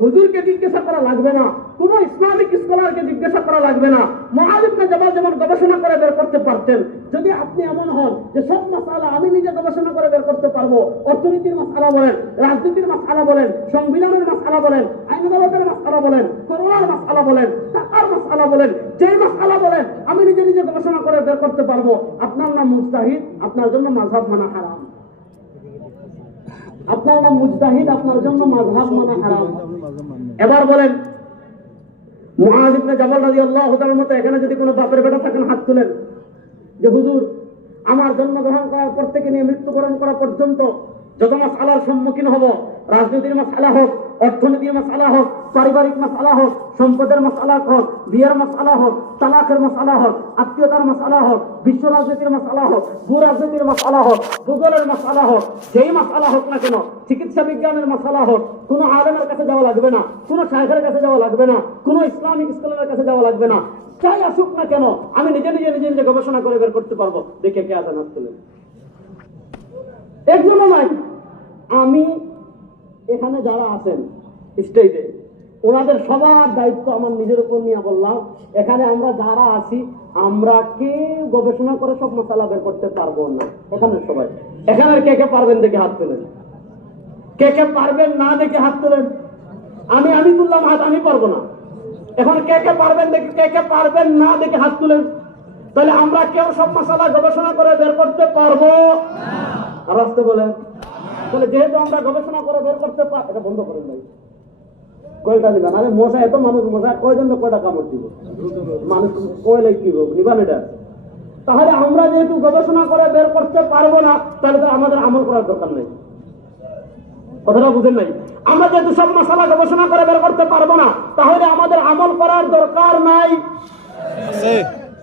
হুজুরকে জিজ্ঞাসা করা লাগবে না, কোন ইসলামিক স্কলারকে জিজ্ঞাসা করা লাগবে না। মুআয ইবনে জাবাল যেমন গবেষণা করে বের করতে পারতেন, যদি আপনি এমন হন যে সব মাসআলা আমি নিজে গবেষণা করে বের করতে পারবো, অর্থনীতির মাসআলা বলেন, রাজনীতির মাসআলা বলেন, সংবিধানের মাসআলা বলেন, আইন আদালতের মাসআলা বলেন, করোনার মাসআলা বলেন, টাকার মাসআলা বলেন, যেই মাসআলা বলেন আমি নিজে নিজে গবেষণা করে বের করতে পারবো, আপনার নাম মুজতাহিদ, আপনার জন্য মাযহাব মানা হারাম। আপনার নাম মুজতাহিদ, আপনার জন্য মাযহাব মানা হারাম। এবার বলেন, মুআয ইবনে জাবাল রাদিয়াল্লাহু তাআলার মতো এখানে যদি কোনো বাপের বেটা থাকেন, হাত তুলেন যে হুজুর আমার জন্মগ্রহণ করার পর থেকে নিয়ে মৃত্যুবরণ করা পর্যন্ত যত মাসআলার সম্মুখীন হব, রাজনীতির মাসআলা হোক, অর্থনীতির মাসআলা হোক, পারিবারিক মাসআলা হোক, সম্পদের মাসআলা হোক, বিয়ের মাসআলা হোক, তালাকের মাসআলা হোক, আত্মীয়তার মাসআলা হোক, বিশ্ব রাজনীতির মাসআলা হোক, ভূ রাজনীতির মাসআলা হোক, ভূগোলের মাসআলা হোক, যেই মাসআলা হোক না কেন, চিকিৎসা বিজ্ঞানের মাসআলা হোক, কোনো আলেমের কাছে যাওয়া লাগবে না, কোনো শায়খের কাছে যাওয়া লাগবে না, কোনো ইসলামিক স্কলারের কাছে যাওয়া লাগবে না, যাই আসুক না কেন আমি নিজে নিজে নিজে নিজে গবেষণা করে বের করতে পারবো। দেখে কে আছেন হাত তুলেন? একজনও নাই। আমি এখানে যারা আছেন স্টেজে, ওনাদের সবার দায়িত্ব আমার নিজের উপর নিয়ে বললাম, এখানে আমরা যারা আছি আমরা কেউ গবেষণা করে সব মাসালা বের করতে পারবো না। এখানে সবাই, এখানে কে কে পারবেন দেখে হাত তুলেন, কে কে পারবেন না দেখে হাত তুলেন। আমি তুললাম হাত, আমি পারবো না। এখন কে কে পারবেন দেখে, কে কে পারবেন না দেখে হাত তুলেন। তাহলে আমরা কেউ সব মাসালা গবেষণা করে বের করতে পারবো আর আসতে বলেন। তাহলে যেহেতু আমরা গবেষণা করে বের করতে পারবো, এটা বন্ধ করেন ভাই, কয়টা নিবেন? আরে মশা এত মানুষ, মশা কয়জন কয়টা কামড় দিব, মানুষ কয়লে কি নিবান এটা। তাহলে আমরা যেহেতু গবেষণা করে বের করতে পারবো না, তাহলে তো আমাদের আমল করার দরকার নেই। কথাটা বুঝেন নাই? আমরা যেহেতু সব মশলা গবেষণা করে বের করতে পারবো না, তাহলে আমাদের আমল করার দরকার নাই।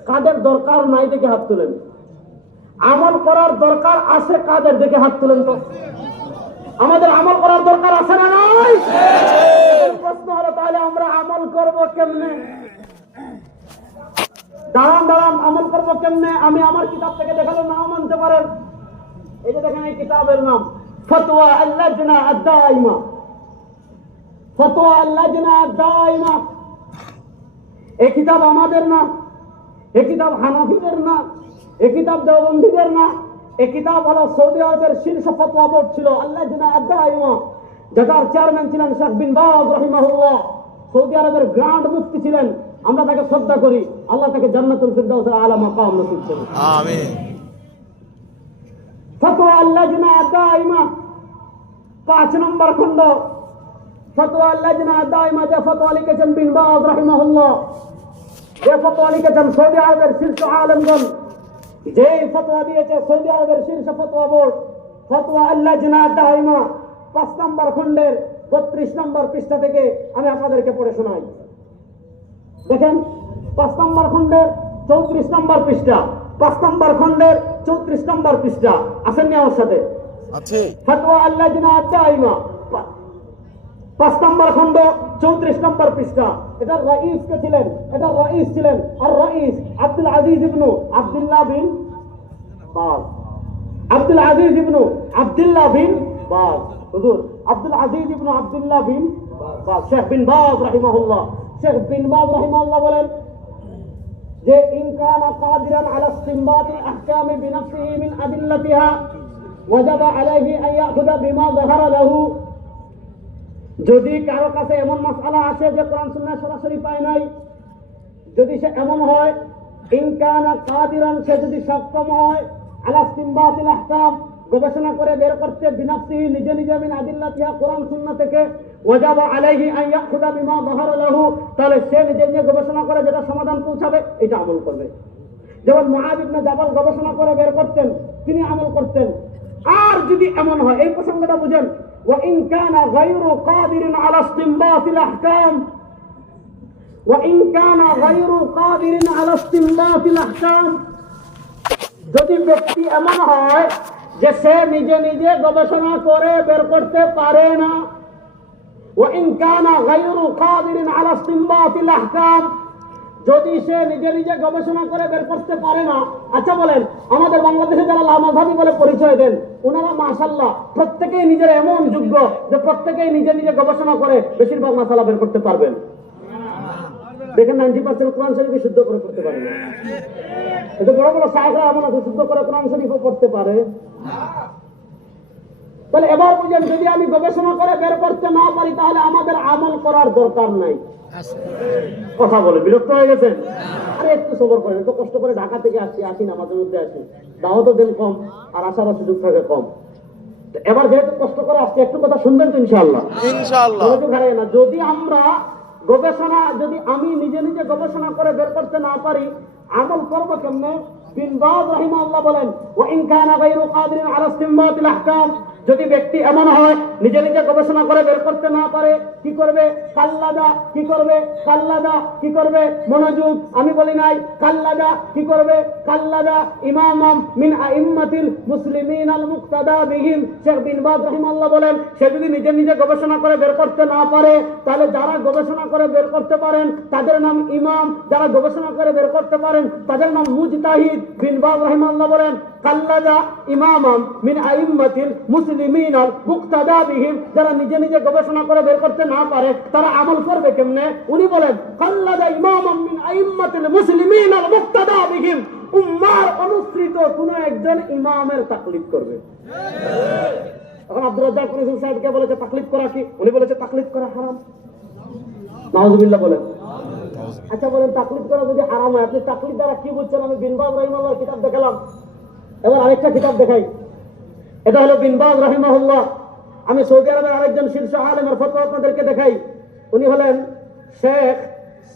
কাদের দরকার নাই দেখে হাত তুলেন। আমল করার দরকার আছে কাদের দেখে হাত তুলেন তো। আমাদের আমল করার দরকার আছে না নাই? প্রশ্ন হলো তাহলে আমরা আমল করব কেমনে? দাঁড়ান, আমল করব কেমনে? আমি আমার কিতাব থেকে দেখালে নাও মানতে পারেন। এই যে দেখেন, এই কিতাবের নাম ফতোয়া আল-লাজনা আদ-দাইমা। ফতোয়া আল-লাজনা আদ-দাইমা। এই কিতাব আমাদের না, এই কিতাব হানাফিদের না, এই কিতাব দেওবন্দীদের না, এই কিতাব হলো সৌদি আরবের শীর্ষ ফতোয়া বোর্ড ছিল আল-লাজনা আদ-দাইমা, যার চেয়ারম্যান ছিলেন শেখ বিন বাজ রাহিমাহুল্লাহ। সৌদি আরবের গ্র্যান্ড মুফতি ছিলেন, আমরা তাকে শ্রদ্ধা করি। আল্লাহ তাকে জান্নাতুল ফিরদাউসের আলা মাকাম নসিব করুন, আমিন। ফতোয়া আল-লাজনা আদ-দাইমা 5 নম্বর খণ্ড। ফতোয়া আল-লাজনা আদ-দাইমা যে ফতোয়া লিখেছেন বিন বাজ রাহিমাহুল্লাহ, যে ফতোয়া লিখেছেন সৌদি আরবের শীর্ষ আলেমগণ, যে ফতোয়া দিয়েছে সৌদি আরবের শীর্ষ ফতোয়া বোর্ড, ফতোয়া আল-লাজনা আদ-দাইমা 5 নম্বর খণ্ডের 32 নম্বর পৃষ্ঠা থেকে আমি আপনাদেরকে পড়ে শোনাই। দেখেন, 5 নম্বর খণ্ডের 34 নম্বর পৃষ্ঠা, 5 নম্বর খণ্ডের 34 নম্বর পৃষ্ঠা। আসেন নি আমার সাথে? আছে। ফতোয়া আল-লাজনা আদ-দাইমা 5 নম্বর খণ্ড 34 নম্বর পৃষ্ঠা। এটা রাইস কে ছিলেন? এটা রাইস ছিলেন আর রাইস আব্দুল আজিজ ইবনু আব্দুল্লাহ বিন বাজ। আব্দুল আজিজ ইবনু আব্দুল্লাহ বিন বাজ, হুজুর আব্দুল আজিজ ইবনু আব্দুল্লাহ বিন বাজ, শেখ বিন বাজ রাহিমাহুল্লাহ। শেখ বিন বাজ রাহিমাহুল্লাহ বলেন যে ইন কানা কাদিরান আলা ইসতিনবাতিল আহকাম বিনফসিহি মিন আদিল্লাতিহা ওয়াজাবা আলাইহি আন ইয়াখুযা বিমা যাহারা লাহু। যদি কারো কাছে এমন মাসআলা আসে যে কোরআন সুন্নাহ সরাসরি পায় নাই, যদি সে এমন হয়, ইন কানা কাদিরান, সে যদি সক্ষম হয়, আলা ইসতিনবাতিল আহকাম, গবেষণা করে বের করতে, বিনফসিহি, নিজে নিজে, মিন আদিল্লাতিহা, কোরআন সুন্নাহ থেকে, ওয়াজাবা আলাইহি আন ইয়াখুযা বিমা যাহারা লাহু, তাহলে সে নিজে নিজে গবেষণা করে যেটা সমাধান পৌঁছাবে এটা আমল করবে। যেমন মুআয ইবনে জাবাল গবেষণা করে বের করতেন, তিনি আমল করতেন। আর যদি এমন হয়, এই প্রসঙ্গটা বুঝেন, ওয়া ইন কানা গায়রু কাদিরিন আলা ইসতিনবাতিল আহকাম, ওয়া ইন কানা গায়রু কাদিরিন আলা ইসতিনবাতিল আহকাম, যদি ব্যক্তি এমন হয় যে সে নিজে নিজে গবেষণা করে বের করতে পারে না, ওয়া ইন কানা গায়রু কাদিরিন আলা ইসতিনবাতিল আহকাম, যদি সে নিজে নিজে গবেষণা করে বের করতে পারে না, আচ্ছা বলেন আমাদের বাংলাদেশে যারা লামাধাবী বলে পরিচয় দেন, ওনারা মাশাআল্লাহ প্রত্যেকেই নিজের এমন যোগ্য যে প্রত্যেকেই নিজে নিজে গবেষণা করে বেশিরভাগ মাসালা বের করতে পারবেন। দেখেন 90% কোরআন শরীফ শুদ্ধ করে করতে পারে না। এটা বড় বড় শায়েখরা এমন আছে শুদ্ধ করে কোরআন শরীফও পড়তে পারে। তাহলে এবার বুঝেন, যদি আমি গবেষণা করে বের করতে না পারি তাহলে আমাদের আমল করার দরকার নাই। কথা বলে বিরক্ত হয়ে গেছেন? আরে একটু সবর করেন, এত কষ্ট করে ঢাকা থেকে আসি না, মাঝে মধ্যে আসি, দাওয়াতও দেন কম আর আসারও সুযোগ থাকে কম। এবার যেহেতু কষ্ট করে আসছি একটু কথা শুনবেন তো ইনশাআল্লাহ। না যদি আমরা গবেষণা, যদি আমি নিজে নিজে গবেষণা করে বের করতে না পারি, আমল করবো কেমনে? বিন বাজ রাহিমাহুল্লাহ বলেন, ওয়া ইন কানা গায়রু কাদিরিন আলা ইসতিমবাতিল আহকাম, যদি ব্যক্তি এমন হয় নিজে নিজে গবেষণা করে বের করতে না পারে, কি করবে? কাল্লাদা। কি করবে? কাল্লাদা। কি করবে? মনোযোগ, আমি বলি নাই, কাল্লাদা। কি করবে? কাল্লাদা ইমামাম মিন আইম্মাতিল মুসলিমিন আল মুক্তাদা বিহিম। শেখ বিন বাজ রাহিমাহুল্লাহ বলেন, সে যদি নিজে নিজে গবেষণা করে বের করতে না পারে, তাহলে যারা গবেষণা করে বের করতে পারেন তাদের নাম ইমাম, যারা গবেষণা করে বের করতে পারেন তাদের নাম মুজতাহিদ। বিন বাজ রাহিমাহুল্লাহ বলেন, কাল্লাদা ইমামাম মিন আইম্মাতিল মুসলিমিন আল মুক্তাদা বিহিম, যারা নিজে নিজে গবেষণা করে বের করতে না পারে তারা আমল করবে কেমনে? উনি বলেন, কাল্লাদা ইমামাম মিন আইম্মাতিল মুসলিমিন আল মুক্তাদা বিহিম, উম্মার অনুসৃত কোন একজন ইমামের তাকলিদ করবে। এখন আব্দুর রাজ্জাক ফরিদ সাহেবকে বলেছে তাকলিদ করা কি? উনি বলেছে তাকলিদ করা হারাম। নাউজুবিল্লাহ বলেন। আচ্ছা বলেন, তাকলিদ করা যদি হারাম হয়, আপনি তাকলিদ দ্বারা কি বুঝছেন? আমি বিন বাজ রাহিমাহুল্লাহর কিতাব দেখালাম, এবার আরেকটা কিতাব দেখাই। এটা হলো বিন বাজ রাহিমাহুল্লাহ। আমি সৌদি আরবের আরেকজন শীর্ষ আলেমের ফতোয়া আপনাদেরকে দেখাই। উনি হলেন শেখ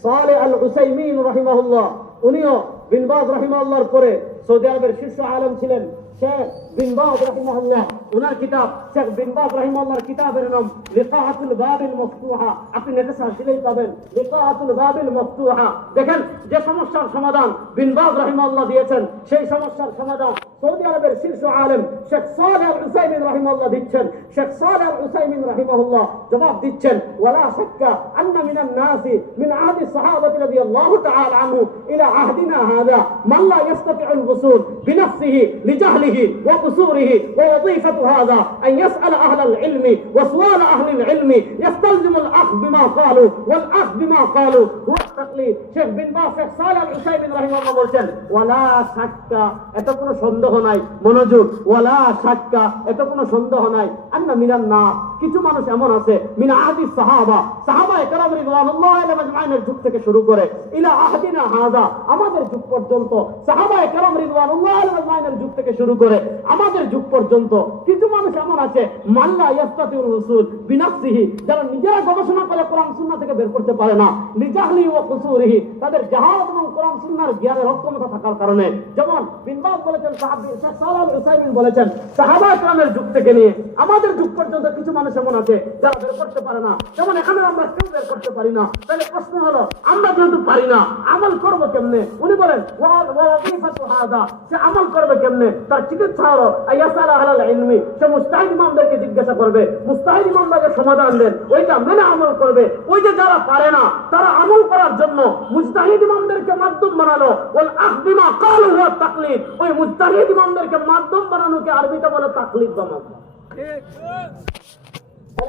সালেহ আল উসাইমিন রাহিমাহুল্লাহ। উনিও বিন বাজ রাহিমাহুল্লাহর পরে সৌদি আরবের শীর্ষ আলেম ছিলেন শেখ বিন বাজ রাহিমাহুল্লাহ। ওনার কিতাব, শেখ বিন বাজ রাহিমাহুল্লাহর কিতাবের নাম লিকাআতুল বাবিল মফতুহা। আপনি নেটে সার্চ দিলেই পাবেন, লিকাআতুল বাবিল মফতুহা। দেখেন যে সমস্যার সমাধান বিন বাজ রাহিমাহুল্লাহ দিয়েছেন, সেই সমস্যার সমাধান সৌদি আরবের শীর্ষ আলেম শেখ সালেহ আল উসাইমিন রাহিমাহুল্লাহ দিচ্ছেন। শেখ সালেহ আল উসাইমিন রাহিমাহুল্লাহ জবাব দিচ্ছেন, ওয়ালা শাক্কা আন্না মিনান নাসি মিন আহদি সাহাবাতি রাদিয়াল্লাহু তাআলা আনহু ইলা আহদিনা হাযা মান লা ইস্তাতিউল উসুল বিনফসিহি লিজাহলিহি ওয়া কুসুরিহি ওয়া ওয়াযীফাতু হাযা আন ইয়াসআল আহলাল ইলমি ওয়া সুআল আহলিল ইলমি ইস্তালজিমুল আখয বিমা ক্বালু ওয়াল আখয বিমা ক্বালু হুয়া তাকলিদ। শেখ বিন বাজ শেখ সালেহ আল উসাইমিন রাহিমাহুল্লাহ বলেন, ওয়ালা শাক্কা, এত কোনো সন্দেহ নাই, মনোযোগ, ওয়ালা শাক্কা, এত কোনো সন্দেহ নাই, আন্না মিনান নাস, কিছু মানুষ এমন আছে, মিন আহদি সাহাবা, সাহাবায়ে কেরাম রিদওয়ানুল্লাহি আলাইহিম আজমাইনের যুগ থেকে শুরু করে ইলা আহদিনা হাযা, আমাদের যুগ পর্যন্ত, সাহাবায়ে কেরাম রিদওয়ানুল্লাহি আলাইহিম আজমাইনের যুগ থেকে শুরু করে আমাদের যুগ পর্যন্ত কিছু মানুষ এমন আছে, মান লা ইস্তাতিউল উসুল বিনাফসিহি, যারা নিজেরা গবেষণা করে কোরআন সুন্নাহ থেকে বের করতে পারে না, লিজাহলি ওয়া কুসুরিহি, তাদের জাহালাত এবং কোরআন সুন্নাহর জ্ঞানের অক্ষমতা থাকার কারণে। যেমন বিন বাজ বলেছেন, সাহাবী শেখ সালেহ আল উসাইমিন বলেছেন, সাহাবায়ে কেরামের যুগ থেকে নিয়ে আমাদের যুগ পর্যন্ত কিছু মানুষ এমন আছে যারা বের করতে পারে না, যেমন এখানে আমরা কেউ বের করতে পারি না। তাহলে প্রশ্ন হলো, আমরা যেহেতু পারি না, আমল করবো কেমনে? উনি বলেন, ওয়াযীফাতু হাযা, সে আমল করবে কেমনে? তার চিকিৎসা হলো ইয়াসআল আহলাল ইলমি, সে মুস্তাহিদ ইমামদেরকে জিজ্ঞাসা করবে, মুস্তাহিদ ইমামদেরকে সমাধান দেন, ওইটা মেনে আমল করবে। ওই যে যারা পারে না তারা আমল করার জন্য মুস্তাহিদ ইমামদেরকে মাধ্যম বানালো, ওয়াল আখয বিমা ক্বালু হুয়া তাকলিদ, ওই মুস্তাহিদ ইমামদেরকে মাধ্যম বানানোকে আরবিতে বলে তাকলিদ বা মাযহাব।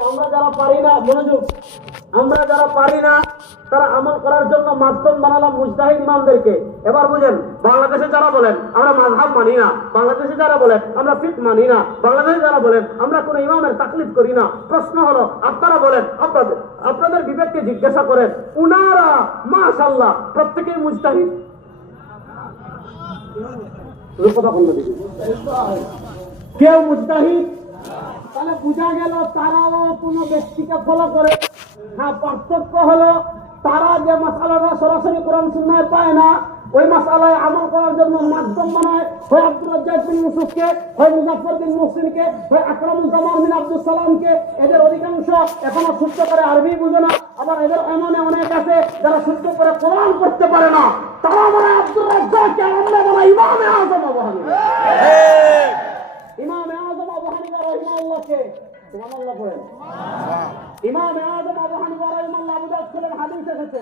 আমরা যারা পারি না, মনোযোগ, আমরা যারা পারি না তারা আমল করার জন্য মাধ্যম বানালাম মুজতাহিদ ইমামদেরকে। এবার বুঝেন, বাংলাদেশে যারা বলেন আমরা মাযহাব মানি না, বাংলাদেশে যারা বলেন আমরা ফিকহ মানি না, বাংলাদেশে যারা বলেন আমরা কোন ইমামের তাকলিদ করি না, প্রশ্ন হলো আপনারা বলেন, আপনাদের বিবেককে জিজ্ঞাসা করেন, উনারা মাশাআল্লাহ প্রত্যেকেই মুজতাহিদ? কেউ মুজতাহিদ? তাহলে বোঝা গেল তারাও কোন ব্যক্তিকে ফলো করে। হ্যাঁ, পার্থক্য হলো তারা যে মাসালাটা সরাসরি কোরআন সুন্নাহয় পায় না, ওই মাসালায় আমল করার জন্য মাধ্যম বানায়, হয় আব্দুর রাজ্জাক বিন ইউসুফকে, হয় মুজাফফর বিন মুহসিনকে, হয় আকরামুজ্জামান বিন আব্দুস সালামকে। এদের অধিকাংশ এখনো শুদ্ধ করে আরবি বুঝে না, আবার এদের এমন অনেক আছে যারা শুদ্ধ করে কোরআন পড়তে পারে না। তারা মানে আব্দুর রাজ্জাককে আমরা বলা ইমামে আযম আবু হানিফা। ইমামে আযম আবু হানিফা রাহিমাহুল্লাহকে সুবহানাল্লাহ পড়েন। ইমামে আযম আবু হানিফা রাহিমাহুল্লাহ আবু দাউদ শরীফের হাদিস এসেছে,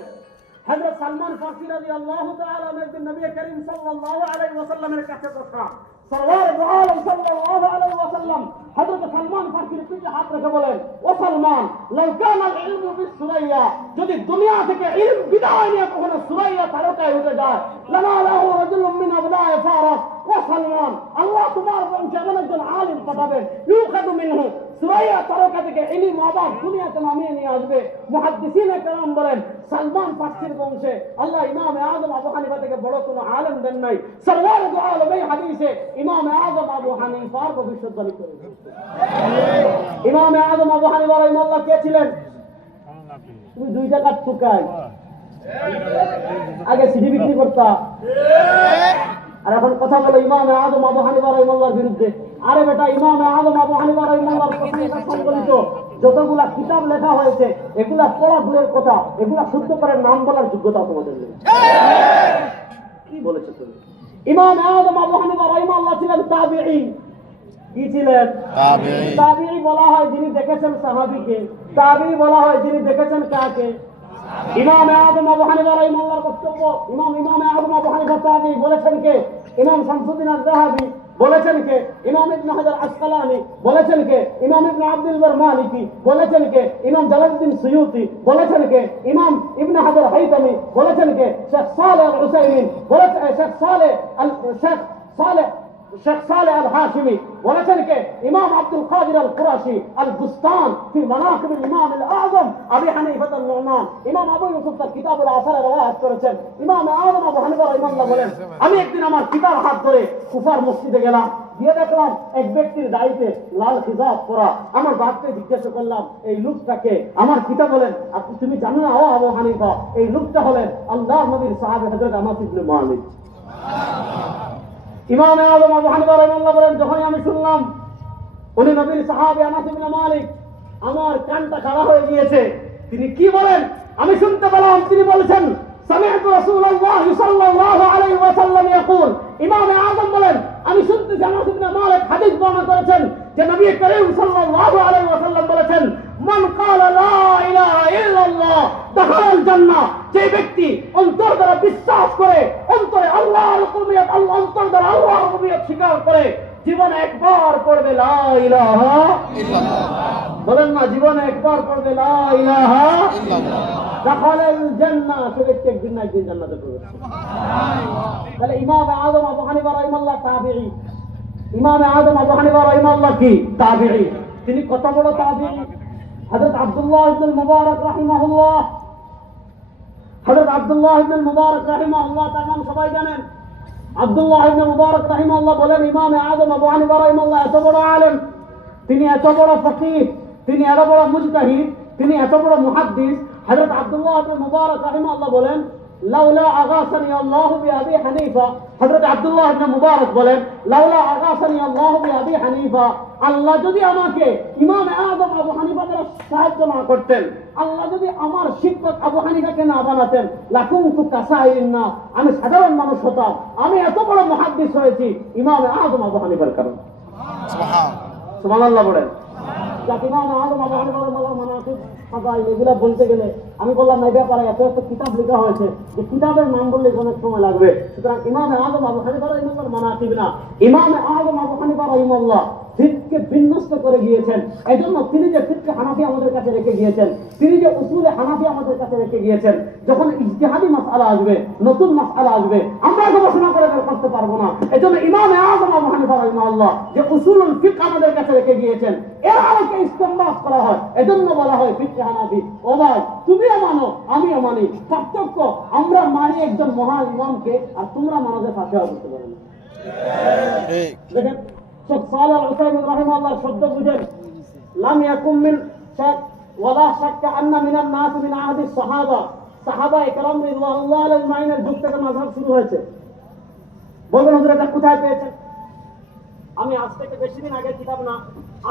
হযরত সালমান ফারসি রাদিয়াল্লাহু তাআলা একদিন নবী করিম সাল্লাল্লাহু আলাইহি ওয়াসাল্লামের কাছে বসা সরওয়ার দু আলম সাল্লাল্লাহু আলাইহি ওয়াসাল্লাম হযরত সালমান ফারসির পিঠে হাত রেখে বলেন, ও সালমান, লাউ কানা আল ইলমু বিসুরাইয়া, যদি দুনিয়া থেকে ইলম বিদায় নিয়ে কখনো সুরাইয়া তারকায় হতে যায়, লানা লাহু রাজুলুম মিন আবনায়ে ফারাস, ও সালমান, আল্লাহ তোমার বংশে এমন একজন আলিম পাঠাবেন, ইউখাদু মিনহু, সুরাইয়া তারকা থেকে ইলম আবার দুনিয়াতে নামিয়ে নিয়ে আসবে। মুহাদ্দিসিনে কেরাম বলেন, সালমান ফারসির বংশে আল্লাহ ইমামে আযম আবু হানিফা থেকে বড় কোনো আলেম দেন নাই। সরওয়ার দু আলম এই হাদিসে ইমামে আযম আবু হানিফার ভবিষ্যৎবাণী করেছেন। ইমামে আযম আবু হানিফা রাহিমাহুল্লাহ কে ছিলেন? তুমি 2 টাকার টুকাই আগে সিডি বিক্রি করতা, আর এখন কথা বলে ইমামে আযম আবু হানিফা রাহিমাহুল্লাহর বিরুদ্ধে। আরে বেটা, ইমামে আযম আবু হানিফা রাহিমাহুল্লাহর প্রশংসা সংকলিত যতগুলা কিতাব লেখা হয়েছে, এগুলা পড়া দূরের কথা, এগুলা শুদ্ধ করে নাম বলার যোগ্যতা তোমাদের নেই। কি বলেছো তুমি? ইমামে আযম আবু হানিফা রাহিমাহুল্লাহ ছিলেন তাবিঈ। কি ছিলেন? তাবিঈ। তাবিঈ বলা হয় যিনি দেখেছেন সাহাবীকে, তাবিঈ বলা হয় যিনি দেখেছেন কাকে? ইমামে আযম আবু হানিফা রাহিমাহুল্লাহর বক্তব্য, ইমামে আযম আবু হানিফা তাবিঈ বলেছেন কে? ইমাম শামসুদ্দিন আয-যাহাবী বলেছেন কে? ইমাম ইবনে হাজার আসকালানি বলেছেন কে? ইমাম ইবনে আব্দুল বার মালিকি বলেছেন কে? ইমাম জালালউদ্দিন সুয়ুতি বলেছেন কে? ইমাম ইবনে হাজার হাইতামি বলেছেন কে? শেখ সালেহ আল হুসাইনি বলেছেন, শেখ সালেহ আল হাশিমি বলেছেন কে? ইমাম আব্দুল কাদির আল কুরাশি আল বুস্তান ফি মানাকিব আল ইমাম আল আযম আবি হানিফা আল নুমান, ইমাম আবু ইউসুফ তার কিতাবুল আসারে রওয়ায়াত করেছেন। ইমাম আযম আবু হানিফা রাহিমাহুল্লাহ বলেন, আমি একদিন আমার পিতার হাত ধরে কুফার মসজিদে গেলাম, গিয়ে দেখলাম এক ব্যক্তির দাড়িতে লাল খিজাব পরা। আমার বাপকে জিজ্ঞাসা করলাম, এই লোকটাকে? আমার পিতা বলেন, তুমি জানো না ও আবু হানিফা, এই লোকটা হলেন আল্লাহর নবীর সাহাবী হযরত আনাস ইবনে মালিক। ইমামে আযম আবু হানিফা রাহিমাহুল্লাহ বলেন, যখন আমি শুনলাম উনি নবীর সাহাবী আনাস ইবনে মালিক, আমার কানটা খাড়া হয়ে গিয়েছে। তিনি কি বলেন আমি শুনতে পেলাম, তিনি বলেছেন, সামি'তু রাসূলুল্লাহ সাল্লাল্লাহু আলাইহি ওয়াসাল্লাম ইয়াকুল, ইমামে আযম বলেন, আমি শুনতেছি আনাস ইবনে মালিক হাদিস বর্ণনা করেছেন যে নবী করিম সাল্লাল্লাহু আলাইহি ওয়াসাল্লাম বলেছেন, মান ক্বালা লা ইলাহা ইল্লাল্লাহ দাখালাল জান্নাহ, যে ব্যক্তি অন্তর দ্বারা বিশ্বাস করে, অন্তরে আল্লাহর রুবুবিয়ত, অন্তর দ্বারা আল্লাহর রুবুবিয়ত স্বীকার করে, জীবনে একবার পড়বে লা ইলাহা ইল্লাল্লাহ, বলেন না, জীবনে একবার পড়বে লা ইলাহা ইল্লাল্লাহ, দাখালাল জান্নাহ, সে ব্যক্তি একদিন না একদিন জান্নাতে প্রবেশ করবে। তাহলে ইমামে আযম আবু হানিফা রাহিমাহুল্লাহ তাবিঈ, ইমামে আযম আবু হানিফা রাহিমাহুল্লাহ কি? তাবিঈ। তিনি কত বড় তাবিঈ? হযরত আব্দুল্লাহ ইবনে মুবারক রাহিমাহুল্লাহ, হযরত আব্দুল্লাহ ইবনে মুবারক রাহিমাহুল্লাহ তার নাম সবাই জানেন। আব্দুল্লাহ ইবনে মুবারক রাহিমাহুল্লাহ বলেন, ইমামে আযম আবু হানিফা রাহিমাহুল্লাহ এত বড় আলেম, তিনি এত বড় ফকিহ, তিনি এত বড় মুজতাহিদ, তিনি এত বড় মুহাদ্দিস। হযরত আব্দুল্লাহ ইবনে মুবারক রাহিমাহুল্লাহ বলেন, লাউলা আগাসানি আল্লাহু বিআবি হানিফা, হযরত আব্দুল্লাহ ইবনে মুবারক বলেন, লাউলা আগাসানি আল্লাহু বিআবি হানিফা, আল্লাহ যদি আমাকে ইমামে আযম আবু হানিফা দ্বারা সাহায্য না করতেন, আল্লাহ যদি আমার শিক্ষক আবু হানিফাকে না বানাতেন, লাকুনতু কাসাইরিন নাস, আমি সাধারণ মানুষ হতাম। আমি এত বড় মুহাদ্দিস হয়েছি ইমামে আযম আবু হানিফার কারণে। সুবহানাল্লাহ, সুবহানাল্লাহ বলেন। ইমামে আযম আবু হানিফা রাহিমাহুল্লাহ মানাকিব ফাদাইল এগুলা বলতে গেলে আমি বললাম এই ব্যাপারে এত কিতাব লেখা হয়েছে যে কিতাবের নাম বললে অনেক সময় লাগবে। সুতরাং ইমামে আযম আবু হানিফা রাহিমাহুল্লাহর মানাকিব না, ইমামে আযম আবু হানিফা রাহিমাহুল্লাহ ফিকহকে বিন্যস্ত করে গিয়েছেন। এজন্য তিনি যে ফিকহে হানাফি আমাদের কাছে রেখে গিয়েছেন, তিনি যে উসুলে হানাফি আমাদের কাছে রেখে গিয়েছেন, যখন ইজতিহাদি মাসআলা আসবে, নতুন মাসআলা আসবে, আমরা গবেষণা করে বের করতে পারবো না। এজন্য ইমামে আযম আবু হানিফা রাহিমাহুল্লাহ যে উসুলুল ফিকহ আমাদের কাছে রেখে গিয়েছেন, এর আলোকে ইস্তেমবাদ করা হয়। এজন্য বলা হয় ফিকহে হানাফি। ও ভাই, তুমিও মানো আমিও মানি, পার্থক্য আমরা মানি একজন মহান ইমামকে, আর তোমরা মানো যে ফাতিহা পড়তে পারো না। দেখেন শেখ সালেহ আল উসাইমিন রাহিমাহুল্লাহ শব্দ বুঝেন, লাম ইয়াকুম মিন শাক ওয়ালা শাক্কা আন্না মিনান নাস মিন আহাদি সাহাবা, সাহাবায়ে কেরাম রাদিয়াল্লাহু আলাইহির যুগ থেকে মাযহাব শুরু হয়েছে। বলবেন হুজুর এটা কোথায় পেয়েছেন? আমি আজ থেকে বেশি দিন আগের কিতাব না,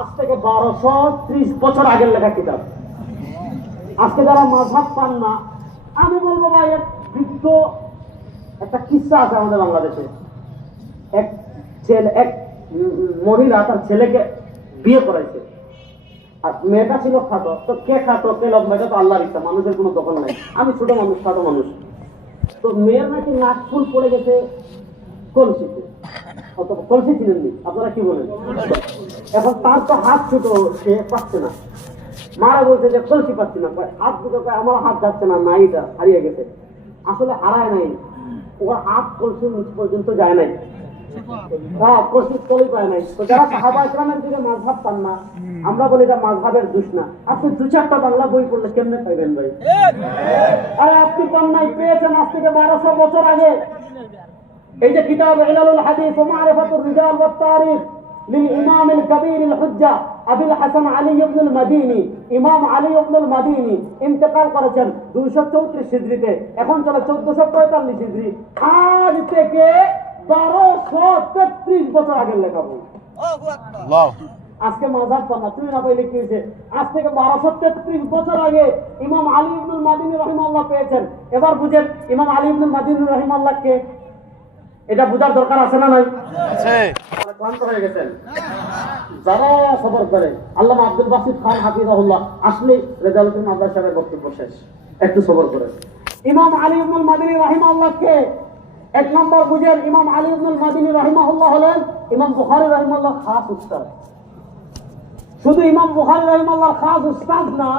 আজ থেকে 1230 বছর আগের লেখা কিতাব। আজকে যারা মাযহাব পান না, আমি বলবো ভাই বৃদ্ধ একটা কিস্সা আছে আমাদের বাংলাদেশে। এক মহিলা তার ছেলেকে বিয়ে করাইছে, আর মেয়েটা ছিল খাটো। তো কে খাটো কে লম্বা এটা তো আল্লাহর ইচ্ছা, মানুষের কোনো দখল নাই। আমি ছোট মানুষ, খাটো মানুষ, তো মেয়ের নাকি নাক ফুল পড়ে গেছে কলসিতে, কলসি চিনেননি আপনারা কি বলেন? এখন তার তো হাত ছোট, সে পাচ্ছে না। মারা বলছে যে কলসি পাচ্ছি না, হাত দুটো আমার হাত যাচ্ছে না, নাইটা হারিয়ে গেছে। আসলে হারায় নাই, ওর হাত কলসি নিচ পর্যন্ত যায় নাই, কলসির তলই পায় নাই। তো যারা সাহাবা ইকরামের দিকে মাযহাব পান না, আমরা বলি এটা মাযহাবের দোষ না। আপনি দু চারটা বাংলা বই পড়লে কেমনে পাইবেন ভাই? আরে আপনি পান নাই, পেয়েছেন আজ থেকে 1200 বছর আগে। এই যে কিতাব ইলালুল হাদিস ওয়া মারিফাতুর রিজাল ওয়াত তারিখ للإمام الكبير الحجة أبي الحسن علي بن المديني, ইমাম আলী ইবনুল মাদিনী ইন্তেকাল করেছেন 234 হিজরিতে, এখন চলে 1445 হিজরি। আজ থেকে 1233 বছর আগের লেখা বই। আজকে মাযহাব পানা তুমি না পাইলে কি হয়েছে? আজ থেকে 1233 বছর আগে ইমাম আলী ইবনুল মাদিনী রাহিমাহুল্লাহ পেয়েছেন। এবার বুঝেন ইমাম আলী ইবনুল মাদিনী রাহিমাহুল্লাহ কে, এটা বুঝার দরকার আছে না নাই? আছে। ক্লান্ত হয়ে গেছেন, যারা সবর করে। আল্লামা আব্দুল বাসিত খান হাফিজাহুল্লাহ আসলে রেজাউদ্দিন আব্বাস সাহেবের বক্তব্য শেষ, একটু সবর করেন। ইমাম আলী ইবনুল মাদিনী রাহিমাহুল্লাহ কে? এক নম্বর বুঝেন, ইমাম আলী ইবনুল মাদিনী রাহিমাহুল্লাহ হলেন ইমাম বুখারী রাহিমাহুল্লাহ খাস উস্তাদ। শুধু ইমাম বুখারী রাহিমাহুল্লাহ খাস উস্তাদ না,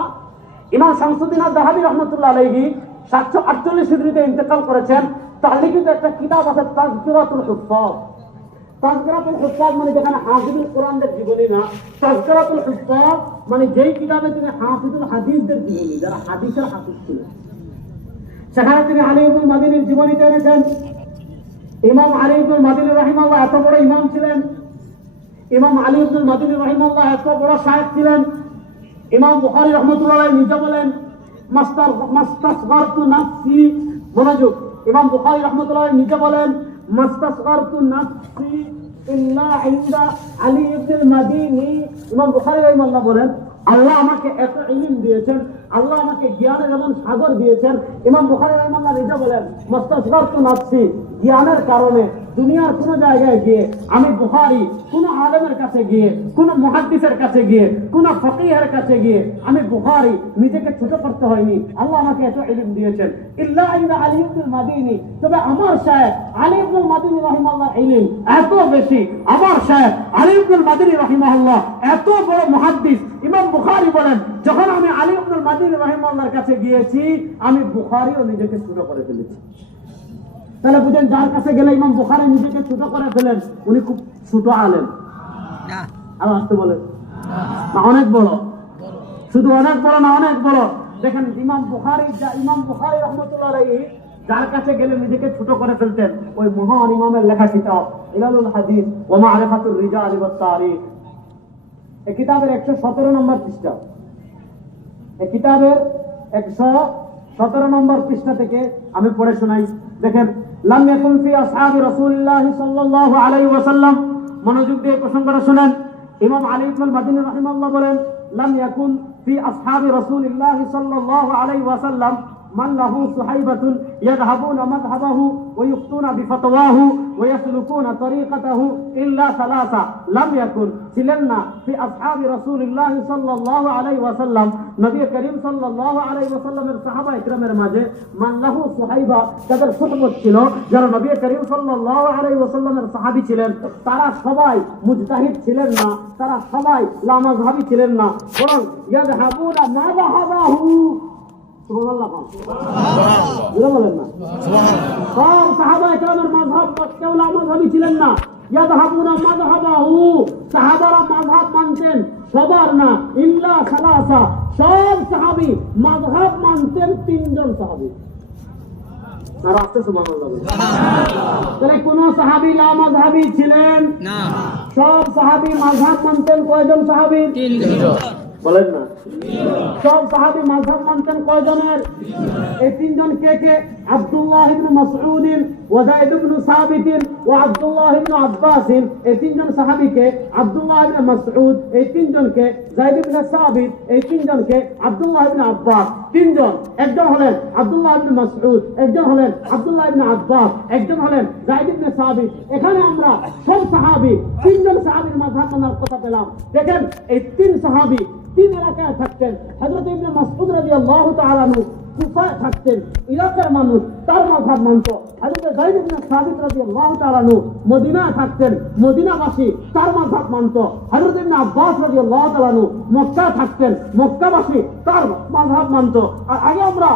ইমাম শামসুদ্দিন আয-যাহাবী রাহমাতুল্লাহ আলাইহি 748 হিজরিতে ইন্তেকাল করেছেন। তার লিখিত একটা কিতাব আছে তাযকিরাতুল হুফাজ। তাযকিরাতুল হুফাজ মানে যেখানে হাফিজুল কোরআনদের জীবনী না, তাযকিরাতুল হুফাজ মানে যেই কিতাবে তিনি হাফিজুল হাদিসদের জীবনী, যারা হাদিসের হাফিজ ছিলেন, সেখানে তিনি আলী ইবনুল মাদিনীর জীবনীতে এনেছেন। ইমাম আলী ইবনুল মাদিনী রাহিমাহুল্লাহ এত বড় ইমাম ছিলেন, ইমাম আলী ইবনুল মাদিনী রাহিমাহুল্লাহ এত বড় শায়েখ ছিলেন। ইমাম বুখারী রাহমাতুল্লাহ আলাইহি নিজে বলেন মাস্তাসগারতু নাফসি, মনোযোগ, ইমাম বুখারী রাহমাতুল্লাহ আলাইহি নিজে বলেন মাস্তাসগারতু নাফসি ইল্লা ইনদা আলী ইবনুল মাদিনী। ইমাম বুখারী রাহিমাহুল্লাহ বলেন আল্লাহ আমাকে এত ইলম দিয়েছেন, আল্লাহ আমাকে জ্ঞানের এমন সাগর দিয়েছেন। ইমাম বুখারী রাহিমাহুল্লাহ নিজে বলেন মাস্তাসগারতু নাফসি, জ্ঞানের কারণে দুনিয়ার কোন জায়গায় গিয়ে আমি বুখারী কোন আলেমের কাছে গিয়ে, কোন মুহাদ্দিসের কাছে গিয়ে, কোন ফকিহের কাছে গিয়ে আমি বুখারী নিজেকে ছোট করতে হয়নি। আল্লাহ আমাকে এত ইলম দিয়েছেন। ইল্লা ইনদা আলী ইবনুল মাদিনী, তবে আমার শায়েখ আলী ইবনুল মাদিনী রাহিমাহুল্লাহ ইলম এত বেশি, আমার শায়েখ আলী ইবনুল মাদিনী রাহিমাহুল্লাহ এত বড় মুহাদ্দিস। ইমাম বুখারী বলেন যখন আমি আলী ইবনুল মাদিনী রাহিমাহুল্লাহর কাছে গিয়েছি, আমি বুখারীও নিজেকে ছোট করে ফেলেছি। তাহলে বুঝেন যার কাছে গেলে ইমাম বুখারী নিজেকে ছোট করে ফেলেন, উনি খুব ছোট আলেম না? আর আসতে বলেন না অনেক বড়, শুধু অনেক বড় না, অনেক বড়। দেখেন ইমাম বুখারী রাহমাতুল্লাহ আলাইহি যার কাছে গেলে নিজেকে ছোট করে ফেলতেন, ওই মহান ইমামের লেখা কিতাব ইলালুল হাদিস ওয়া মারিফাতুর রিজাল ওয়াত তারিখ, এই কিতাবের 117 নম্বর পৃষ্ঠা, এই কিতাবের 117 নম্বর পৃষ্ঠা থেকে আমি পড়ে শোনাই। দেখেন লাম ইয়াকুন ফি আসহাবি রাসূলিল্লাহ সাল্লাল্লাহু আলাইহি ওয়াসাল্লাম, মনোযোগ দিয়ে প্রসঙ্গটা শুনেন। ইমাম আলী ইবনুল মাদিনী রাহিমাহুল্লাহ বলেন লাম ইয়াকুন ফি আসহাবি রাসূলিল্লাহ সাল্লাল্লাহু আলাইহি ওয়াসাল্লাম মান লাহু সুহাইবাতুন ইয়াযহাবুনা মাযহাবাহু ওয়া ইফতুনা বিফতওয়াহু ওয়া ইয়াসলুকুনা তরিকাতাহু ইল্লা সালাসা। লাম ইয়াকুন, ছিলেন না, ফি আসহাবি রাসূলিল্লাহ সাল্লাল্লাহু আলাইহি ওয়াসাল্লাম, নবী করিম সাল্লাল্লাহু আলাইহি ওয়াসাল্লামের সাহাবা ইকরামের মাঝে মান লাহু সুহাইবা, যাদের সুহবত ছিল, যারা নবী করিম সাল্লাল্লাহু আলাইহি ওয়াসাল্লামের সাহাবী ছিলেন, তারা সবাই মুজতাহিদ ছিলেন না, তারা সবাই লামাযহাবী ছিলেন না, বরং ইয়াযহাবুনা মাযহাবাহু। সুবহানাল্লাহ, সুবহানাল্লাহ বলেন না? সব সাহাবা ইকরামের মাযহাব কেউ লামাযহাবী ছিলেন না। ইয়াযহাবুনা মাযহাবাহু, সাহাবারা মাযহাব মানতেন, সবার না, ইল্লা সালাসা, সব সাহাবী মাযহাব মানতেন 3 জন সাহাবী। আর আসতে সুবহানাল্লাহ বলেন। তাহলে কোন সাহাবী লামাযহাবী ছিলেন না, সব সাহাবী মাযহাব মানতেন। কয়জন সাহাবী? 3 জন। বলেন না, সব সাহাবী মাযহাব মানতেন কয়জনের? এই 3 জন কে কে? আব্দুল্লাহ ইবনে মাসউদ ওয়া যায়েদ ইবনে সাবিত ওয়া আব্দুল্লাহ ইবনে আব্বাস। এই 3 জন সাহাবীকে, আব্দুল্লাহ ইবনে মাসউদ, এই 3 জনকে যায়েদ ইবনে সাবিত, এই 3 জনকে আব্দুল্লাহ ইবনে আব্বাস। 3 জন, একজন হলেন আব্দুল্লাহ ইবনে মাসউদ, একজন হলেন আব্দুল্লাহ ইবনে আব্বাস, একজন হলেন যায়েদ ইবনে সাবিত। এখানে আমরা সব সাহাবী 3 জন সাহাবীর মাযহাব মানার কথা পেলাম। দেখেন এই 3 সাহাবী 3 এলাকায় থাকতেন। হযরত ইবনে মাসউদ রাদিয়াল্লাহু তাআলা আনহু কুফায় থাকতেন, ইরাকের মানুষ তার মাযহাব মানত। হযরত যায়েদ ইবনে সাবিত রাদিয়াল্লাহু তাআলা আনহু মদিনায় থাকতেন, মদিনাবাসী তার মাযহাব মানত। হযরত ইবনে আব্বাস রাদিয়াল্লাহু তাআলা আনহু মক্কায় থাকতেন, মক্কাবাসী তার মাযহাব মানত। আর আগে আমরা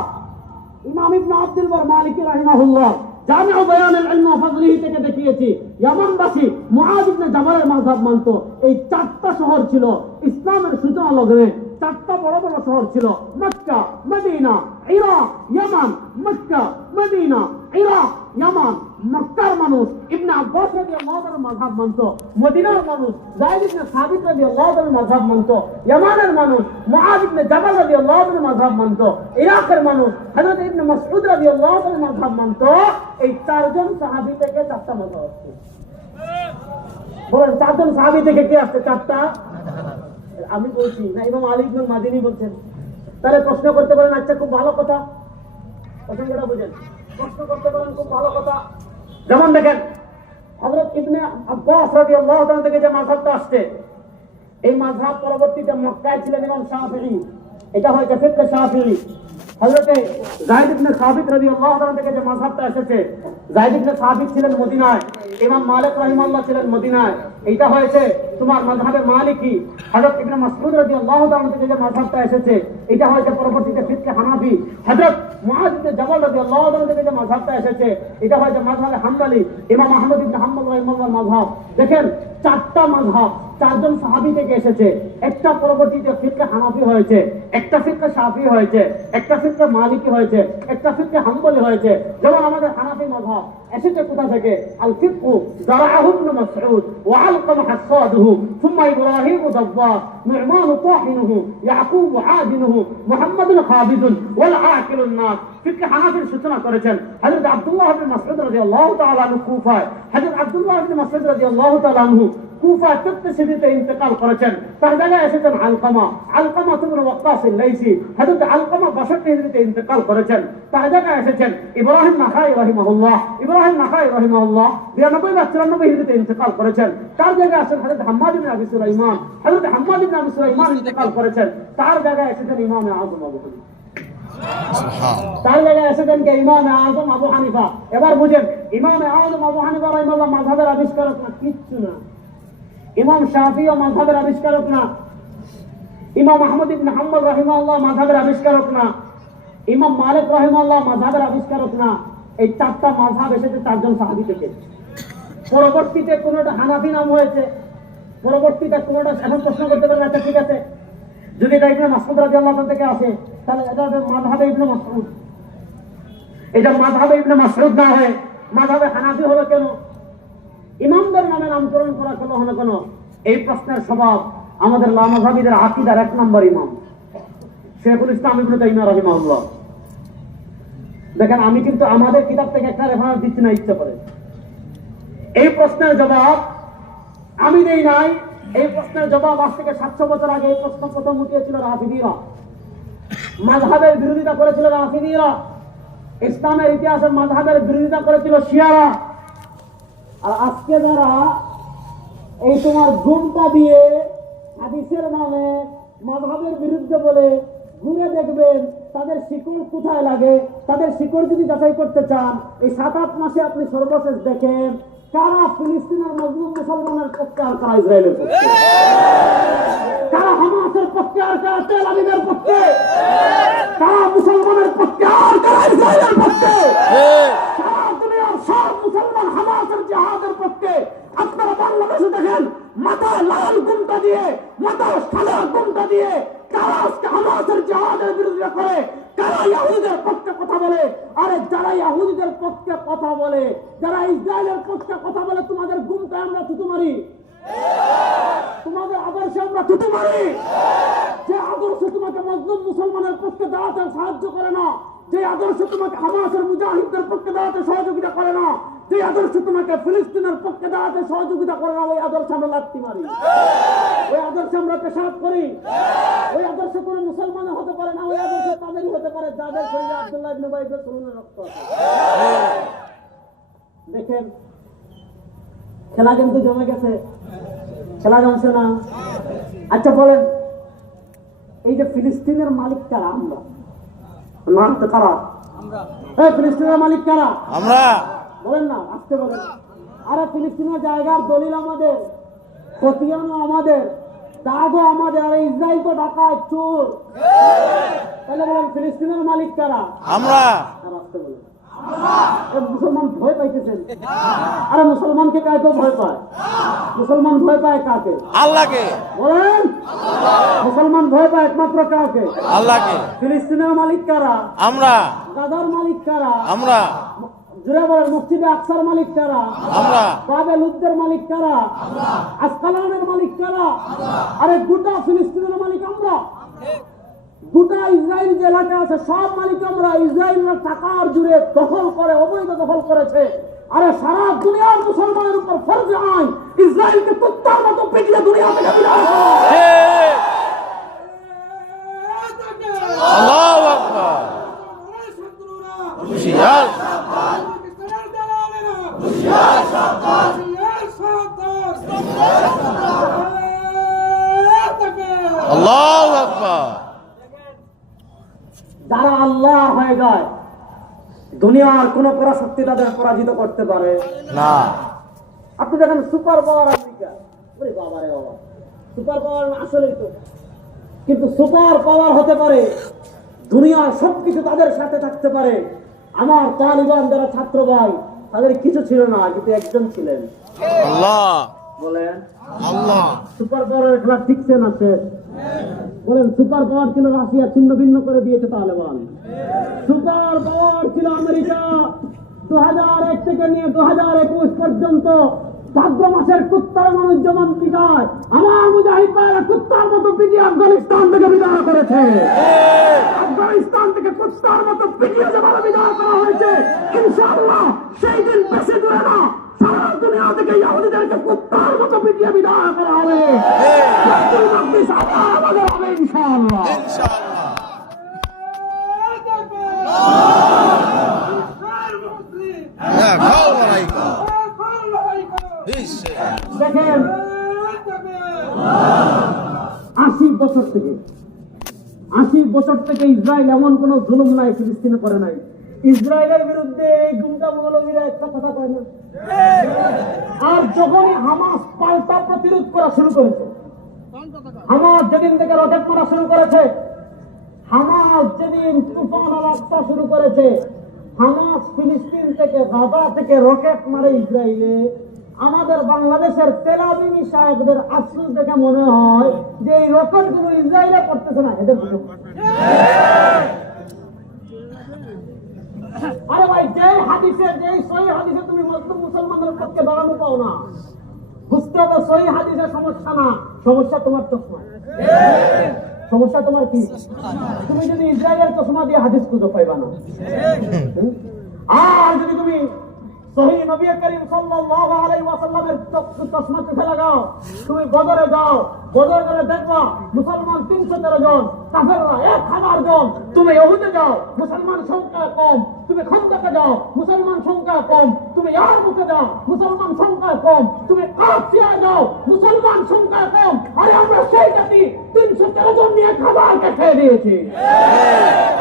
ইমাম ইবনে আব্দুল বার মালিকি রাহিমাহুল্লাহ জামিউ বায়ানুল ইলম ওয়া ফাযলিহি থেকে দেখিয়েছি, ইয়ামানবাসী মুআয ইবনে জাবালের মাযহাব মানত। এই চারটা শহর ছিল ইসলামের সূচনা লগ্নে, চারটা বড় বড় শহর ছিল মক্কা, মদিনা, ইরাক, ইয়ামান। মক্কা, মদিনা, ইরাক, ইয়ামান। মক্কার মানুষ ইবনে আব্বাস রাদিয়াল্লাহু তাআলার মাযহাব মানত, মদিনার মানুষ যায়েদ ইবনে সাবিত রাদিয়াল্লাহু তাআলার মাযহাব মানত, ইয়ামানের মানুষ মুআয ইবনে জাবাল রাদিয়াল্লাহু তাআলার মাযহাব মানত, ইরাকের মানুষ হযরত ইবনে মাসউদ রাদিয়াল্লাহু তাআলার মাযহাব মানত। এই চারজন সাহাবী থেকে চারটা মাযহাব আসছে। বলেন চারজন সাহাবী থেকে কে আসছে চারটা? আমি বলছি না, ইমাম আলী ইবনে মাদিনী বলছেন। তাহলে প্রশ্ন করতে পারেন, আচ্ছা খুব ভালো কথা, প্রসঙ্গটা বুঝেন, প্রশ্ন করতে পারেন, খুব ভালো কথা। যেমন দেখেন হযরত ইবনে আব্বাস রাদিয়াল্লাহু তাআলা থেকে যে মাযহাবটা আসছে, এই মাযহাব পরবর্তীতে মক্কায় ছিলেন ইমাম শাফিঈ, এটা হয়তো ফিকহ শাফিঈ। হযরত যায়েদ ইবনে সাবিত রাদিয়াল্লাহু তাআলা থেকে যে মাযহাবটা এসেছে, যায়েদ ইবনে সাবিত ছিলেন মদিনায়, ইমাম মালিক রাহিমাহুল্লাহ ছিলেন মদিনায়, এটা হয়েছে তোমার মাযহাবে মালিকি। হযরত ইবনে মাসউদ রাদিয়াল্লাহু তাআলা থেকে যে মাযহাবটা এসেছে, এটা হয়েছে পরবর্তীতে ফিকহ হানাফি। হযরত মুআয ইবনে জাবাল রাদিয়াল্লাহু তাআলা থেকে যে মাযহাবটা এসেছে, এটা হয়েছে মাযহাবে হাম্বলি, ইমাম আহমদ ইবনে হাম্বল রাহিমাহুল্লাহর মাযহাব। দেখেন চারটা মাযহাব চারজন সাহাবী থেকে এসেছে, একটা পরবর্তীতে ফিকহ হানাফি হয়েছে, একটা ফিকহ শাফিঈ হয়েছে, একটা ফিকহ মালিকি হয়েছে, একটা ফিকহ হাম্বলি হয়েছে। যেমন আমাদের হানাফি মাযহাব এসেছে কোথা থেকে? আল ফিকহু যারাহু ইবনে মাসউদ ওয়া আলকামা হাসাদুহু সুম্মা ইব্রাহিম দাব্বাস নু'মান তাহিনুহু ইয়াকুব আদিনুহু মুহাম্মাদুল খাবিদুন ওয়াল আকিলুন নাস। ফিকহ হানাফির সূচনা করেছেন হযরত আব্দুল্লাহ ইবনে মাসউদ রাদিয়াল্লাহু তাআলা আনহু কুফায়। হযরত আব্দুল্লাহ ইবনে মাসউদ রাদিয়াল্লাহু তাআলা আনহু কুফা তৃতীয় ইন্তেকাল করেছেন, তার জায়গায় এসেছেন আলকামা, আলকামা ইবনে ওয়াক্কাস আল-লাইসি। হযরত আলকামা 62 হিজরিতে ইন্তেকাল করেছেন, তার জায়গায় এসেছেন ইব্রাহিম নাখাই রাহিমাহুল্লাহ, ইব্রাহিম নাখাই রাহিমাহুল্লাহ 92 বা 94 হিজরিতে ইন্তেকাল করেছেন, তার জায়গায় আসেন হযরত হাম্মাদ ইবনে আবি সুলাইমান, হযরত হাম্মাদ ইবনে আবি সুলাইমান ইন্তেকাল করেছেন, তার জায়গায় এসেছেন ইমাম আযম আবু হানিফা, তার জায়গায় এসেছেন কে? ইমাম আযম আবু হানিফা। এবার বুঝেন, ইমাম আযম আবু হানিফা রাহিমাহুল্লাহ মাযহাবের আবিষ্কারক না, কিচ্ছু না। ইমাম শাফিঈ ও মাযহাবের আবিষ্কারক না, ইমাম আহমদ ইবনে হাম্বল রাহিমাহুল্লাহ মাযহাবের আবিষ্কারক না, ইমাম মালিক রাহিমাহুল্লাহ মাযহাবের আবিষ্কারক না। এই চারটা মাযহাব এসেছে চারজন সাহাবী থেকে। পরবর্তীতে কোনটা হানাফি নাম হয়েছে, পরবর্তীতে কোনটা। এখন প্রশ্ন করতে পারেন, আচ্ছা ঠিক আছে, যদি এটা ইবনে মাসউদ রাদিয়াল্লাহু তাআলা থেকে আসে, তাহলে এটা মাযহাবে ইবনে মাসউদ, এটা মাযহাবে ইবনে মাসউদ না হয়ে মাযহাবে হানাফি হলো কেন? ইমামদের নামে নামকরণ করা হলো কেন? এই প্রশ্নের জবাব আমাদের লামাযহাবীদের আকীদার 1 নম্বর ইমাম শেখুল ইসলাম ইবনে তাইমিয়া রাহিমাহুল্লাহ। দেখেন, আমি কিন্তু আমাদের কিতাব থেকে একটা রেফারেন্স দিচ্ছি না ইচ্ছা করে। এই প্রশ্নের জবাব আমি দেই নাই, এই প্রশ্নের জবাব আজ থেকে 700 বছর আগে এই প্রশ্ন প্রথম উঠিয়েছিল রাফিদীরা, মাযহাবের বিরোধিতা করেছিল রাফিদীরা, ইসলামের ইতিহাসে মাযহাবের বিরোধিতা করেছিল শিয়ারা। আর আজকে যারা এই তোমার ঘুমটা দিয়ে হাদিসের নামে মাযহাবের বিরুদ্ধে বলে ঘুরে দেখবেন তাদের শিকড় কোথায় লাগে। তাদের শিকড় যদি যাচাই করতে চান, এই 7-8 মাসে আপনি সর্বশেষ দেখেন কারা ফিলিস্তিনের মজলুম মুসলমানের পক্ষে আর কারা ইসরায়েলের পক্ষে, কারা হামাসের পক্ষে আর কারা তেল আবিবের পক্ষে, কারা মুসলমানের পক্ষে আর কারা ইসরায়েলের পক্ষে। সারা দুনিয়ার সব মুসলমান হামাসের জিহাদের পক্ষে। আপনারা বাংলাদেশে দেখেন মাথায় লাল গুমটা দিয়ে, মাথায় সাদা গুমটা দিয়ে কারা আজকে হামাসের জিহাদের বিরোধিতা করে, কারা ইহুদিদের পক্ষে কথা বলে। আরে যারা ইহুদিদের পক্ষে কথা বলে, যারা ইসরায়েলের পক্ষে কথা বলে, তোমাদের গুমটা আমরা থুতু মারি, তোমাদের আদর্শে আমরা থুতু মারি। যে আদর্শ তোমাকে মজলুম মুসলমানের পক্ষে দাঁড়াতে সাহায্য করে না, যে আদর্শ তোমাকে হামাসের মুজাহিদদের পক্ষে দাঁড়াতে সহযোগিতা করে না, যে আদর্শ তোমাকে ফিলিস্তিনের পক্ষে দাঁড়াতে সহযোগিতা করে না, ওই আদর্শ আমরা লাথি মারি, ওই আদর্শ আমরা পেশাব করি। ওই আদর্শ কোন মুসলমানের হতে পারে না, ওই আদর্শ তাদেরই হতে পারে যাদের শরীরে আব্দুল্লাহ ইবনে উবাইয়ের শরীরের রক্ত আছে। দেখেন, খেলা কিন্তু জমে গেছে, খেলা জমছে না। আচ্ছা বলেন, এই যে ফিলিস্তিনের মালিক কারা? আমরা। মারতে কারা? ফিলিস্তিনের মালিক কারা? আমরা। বলেন না, আজকে বলেন। আরে ফিলিস্তিনের জায়গার দলিল আমাদের, খতিয়ানও আমাদের, দাগও আমাদের। আরে ইসরায়েল তো ডাকাত, চোর। তাহলে বলেন ফিলিস্তিনের মালিক কারা? আমরা। আজকে বলেন। মুসলমান ভয় পাইতেছেন। আরে মুসলমানকে কাকে ভয় পায়? মুসলমান ভয় পায় কাকে? আল্লাহকে। বলেন, মুসলমান ভয় পায় একমাত্র কাকে? আল্লাহকে। ফিলিস্তিনের মালিক কারা? আমরা। গাজার মালিক কারা? আমরা। জুড়ে বলেন, মসজিদে আকসার মালিক কারা? আমরা। বাবে লুদ্দের মালিক কারা? আসকালানের মালিক কারা? আরে গোটা ফিলিস্তিনের মালিক আমরা। গোটা ইসরায়েল যে এলাকা আছে সব মালিক আমরা। ইসরায়েলের টাকার জুড়ে দখল করে, অবৈধ দখল করেছে। আরে সারা দুনিয়ার মুসলমানের উপর ফরজে আইন ইসরায়েলকে কুত্তার মতো পিটিয়ে দুনিয়া থেকে বিদায় করো। আল্লাহু আকবার। হুশিয়ার। আল্লাহু আকবার। যারা আল্লাহ হয়ে যায় দুনিয়ার কোন পরাশক্তি তাদের পরাজিত করতে পারে না। আপনি দেখেন সুপার পাওয়ার আমেরিকা, ওরে বাবা রে বাবা, সুপার পাওয়ার আসলেই তো। কিন্তু সুপার পাওয়ার হতে পারে, দুনিয়ার সবকিছু তাদের সাথে থাকতে পারে। আমার তালিবান যারা ছাত্র ভাই, তাদের কিছু ছিল না, কিন্তু একজন ছিলেন আল্লাহ। বলেন আল্লাহ। সুপার পাওয়ারের খেলা ঠিকছে না শেষ? বলেন সুপার পাওয়ার ছিল রাশিয়া, ছিন্ন ভিন্ন করে দিয়েছে তালেবান। সুপার পাওয়ার ছিল আমেরিকা। 2001 থেকে নিয়ে 2021 পর্যন্ত ভাদ্র মাসের কুত্তার মানুষ যেমন পিটায়, আমার মুজাহিদ ভাইরা কুত্তার মতো পিটিয়ে আফগানিস্তান থেকে বিদায় করেছে। আফগানিস্তান থেকে কুত্তার মতো পিটিয়ে যেভাবে বিদায় করা হয়েছে, ইনশাআল্লাহ সেই দিন বেশি দূরে না, সারা দুনিয়া থেকে ইহুদিদেরকে কুত্তার মতো পিটিয়ে বিদায় করা হবে। বাইতুল মাকদিস আবার আমাদের হবে ইনশাআল্লাহ। ইনশাআল্লাহ। হ্যাঁ, খাও লড়াই করো। দেখেন 80 বছর থেকে ইসরায়েল এমন কোন জুলুম নাই ফিলিস্তিনে করে নাই। ইসরায়েলের বিরুদ্ধে এই গুন্ডা মৌলবীরা একটা কথা কয় না। আর যখনই হামাস পাল্টা প্রতিরোধ করা শুরু করেছে, হামাস যেদিন থেকে রকেট মারা শুরু করেছে, হামাস যেদিন তুফান রাস্তা শুরু করেছে, হামাস ফিলিস্তিন থেকে, গাজা থেকে রকেট মারে ইসরায়েলে, আমাদের বাংলাদেশের তেল আবিবি সাহেবদের আশ্রয় দেখে মনে হয় যে এই রকেট গুলো ইসরায়েলে পড়তেছে না, এদের আরে ভাই, যে হাদিসে, যে সহি হাদিসে তুমি মুসলিম মুসলমানদের পক্ষে দাঁড়ানো পাও না, বুঝতে হবে সহি হাদিসের সমস্যা না, সমস্যা তোমার চশমা। সমস্যা তোমার কি? তুমি যদি ইসরায়েলের চশমা দিয়ে হাদিস খুঁজে পাইবা না। আর যদি তুমি সহি নবী করিম সাল্লাল্লাহু আলাইহি ওয়াসাল্লামের চশমা চোখে লাগাও, তুমি বদরে যাও, বদর করে দেখবা মুসলমান 313 জন, কাফেররা 1000 জন। তুমি ইহুদে যাও, মুসলমান সংখ্যা কম। তুমি খন্দকে যাও, মুসলমান সংখ্যা কম। তুমি ইয়ারমুকে যাও, মুসলমান সংখ্যা কম। তুমি কাসিয়া যাও, মুসলমান সংখ্যা কম। আরে আমরা সেই জাতি 313 জন নিয়ে খাবারকে খেয়ে দিয়েছি।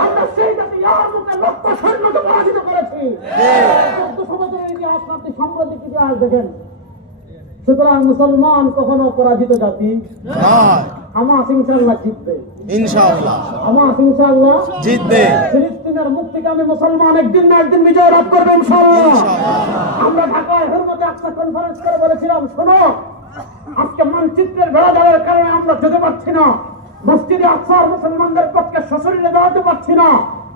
আমরা সেই জাতি ইয়ারমুকে লক্ষ সৈন্যকে পরাজিত করেছি। 1400 বছরের ইতিহাস, আপনি সাম্প্রতিক ইতিহাস দেখেন। সুতরাং মুসলমান কখনো পরাজিত জাতি নয়। হামাস ইনশাআল্লাহ জিতবে। ইনশাআল্লাহ হামাস ইনশাআল্লাহ জিতবে। ফিলিস্তিনের মুক্তিকামী মুসলমান একদিন না একদিন বিজয় লাভ করবে ইনশাআল্লাহ। আমরা ঢাকায় হুরমতে একটা কনফারেন্স করে বলেছিলাম, শোনো, আজকে মানচিত্রের বেড়া যাওয়ার কারণে আমরা যেতে পারছি না, মসজিদে আকসার মুসলমানদের পক্ষে সশরীরে দাঁড়াতে পারছি না।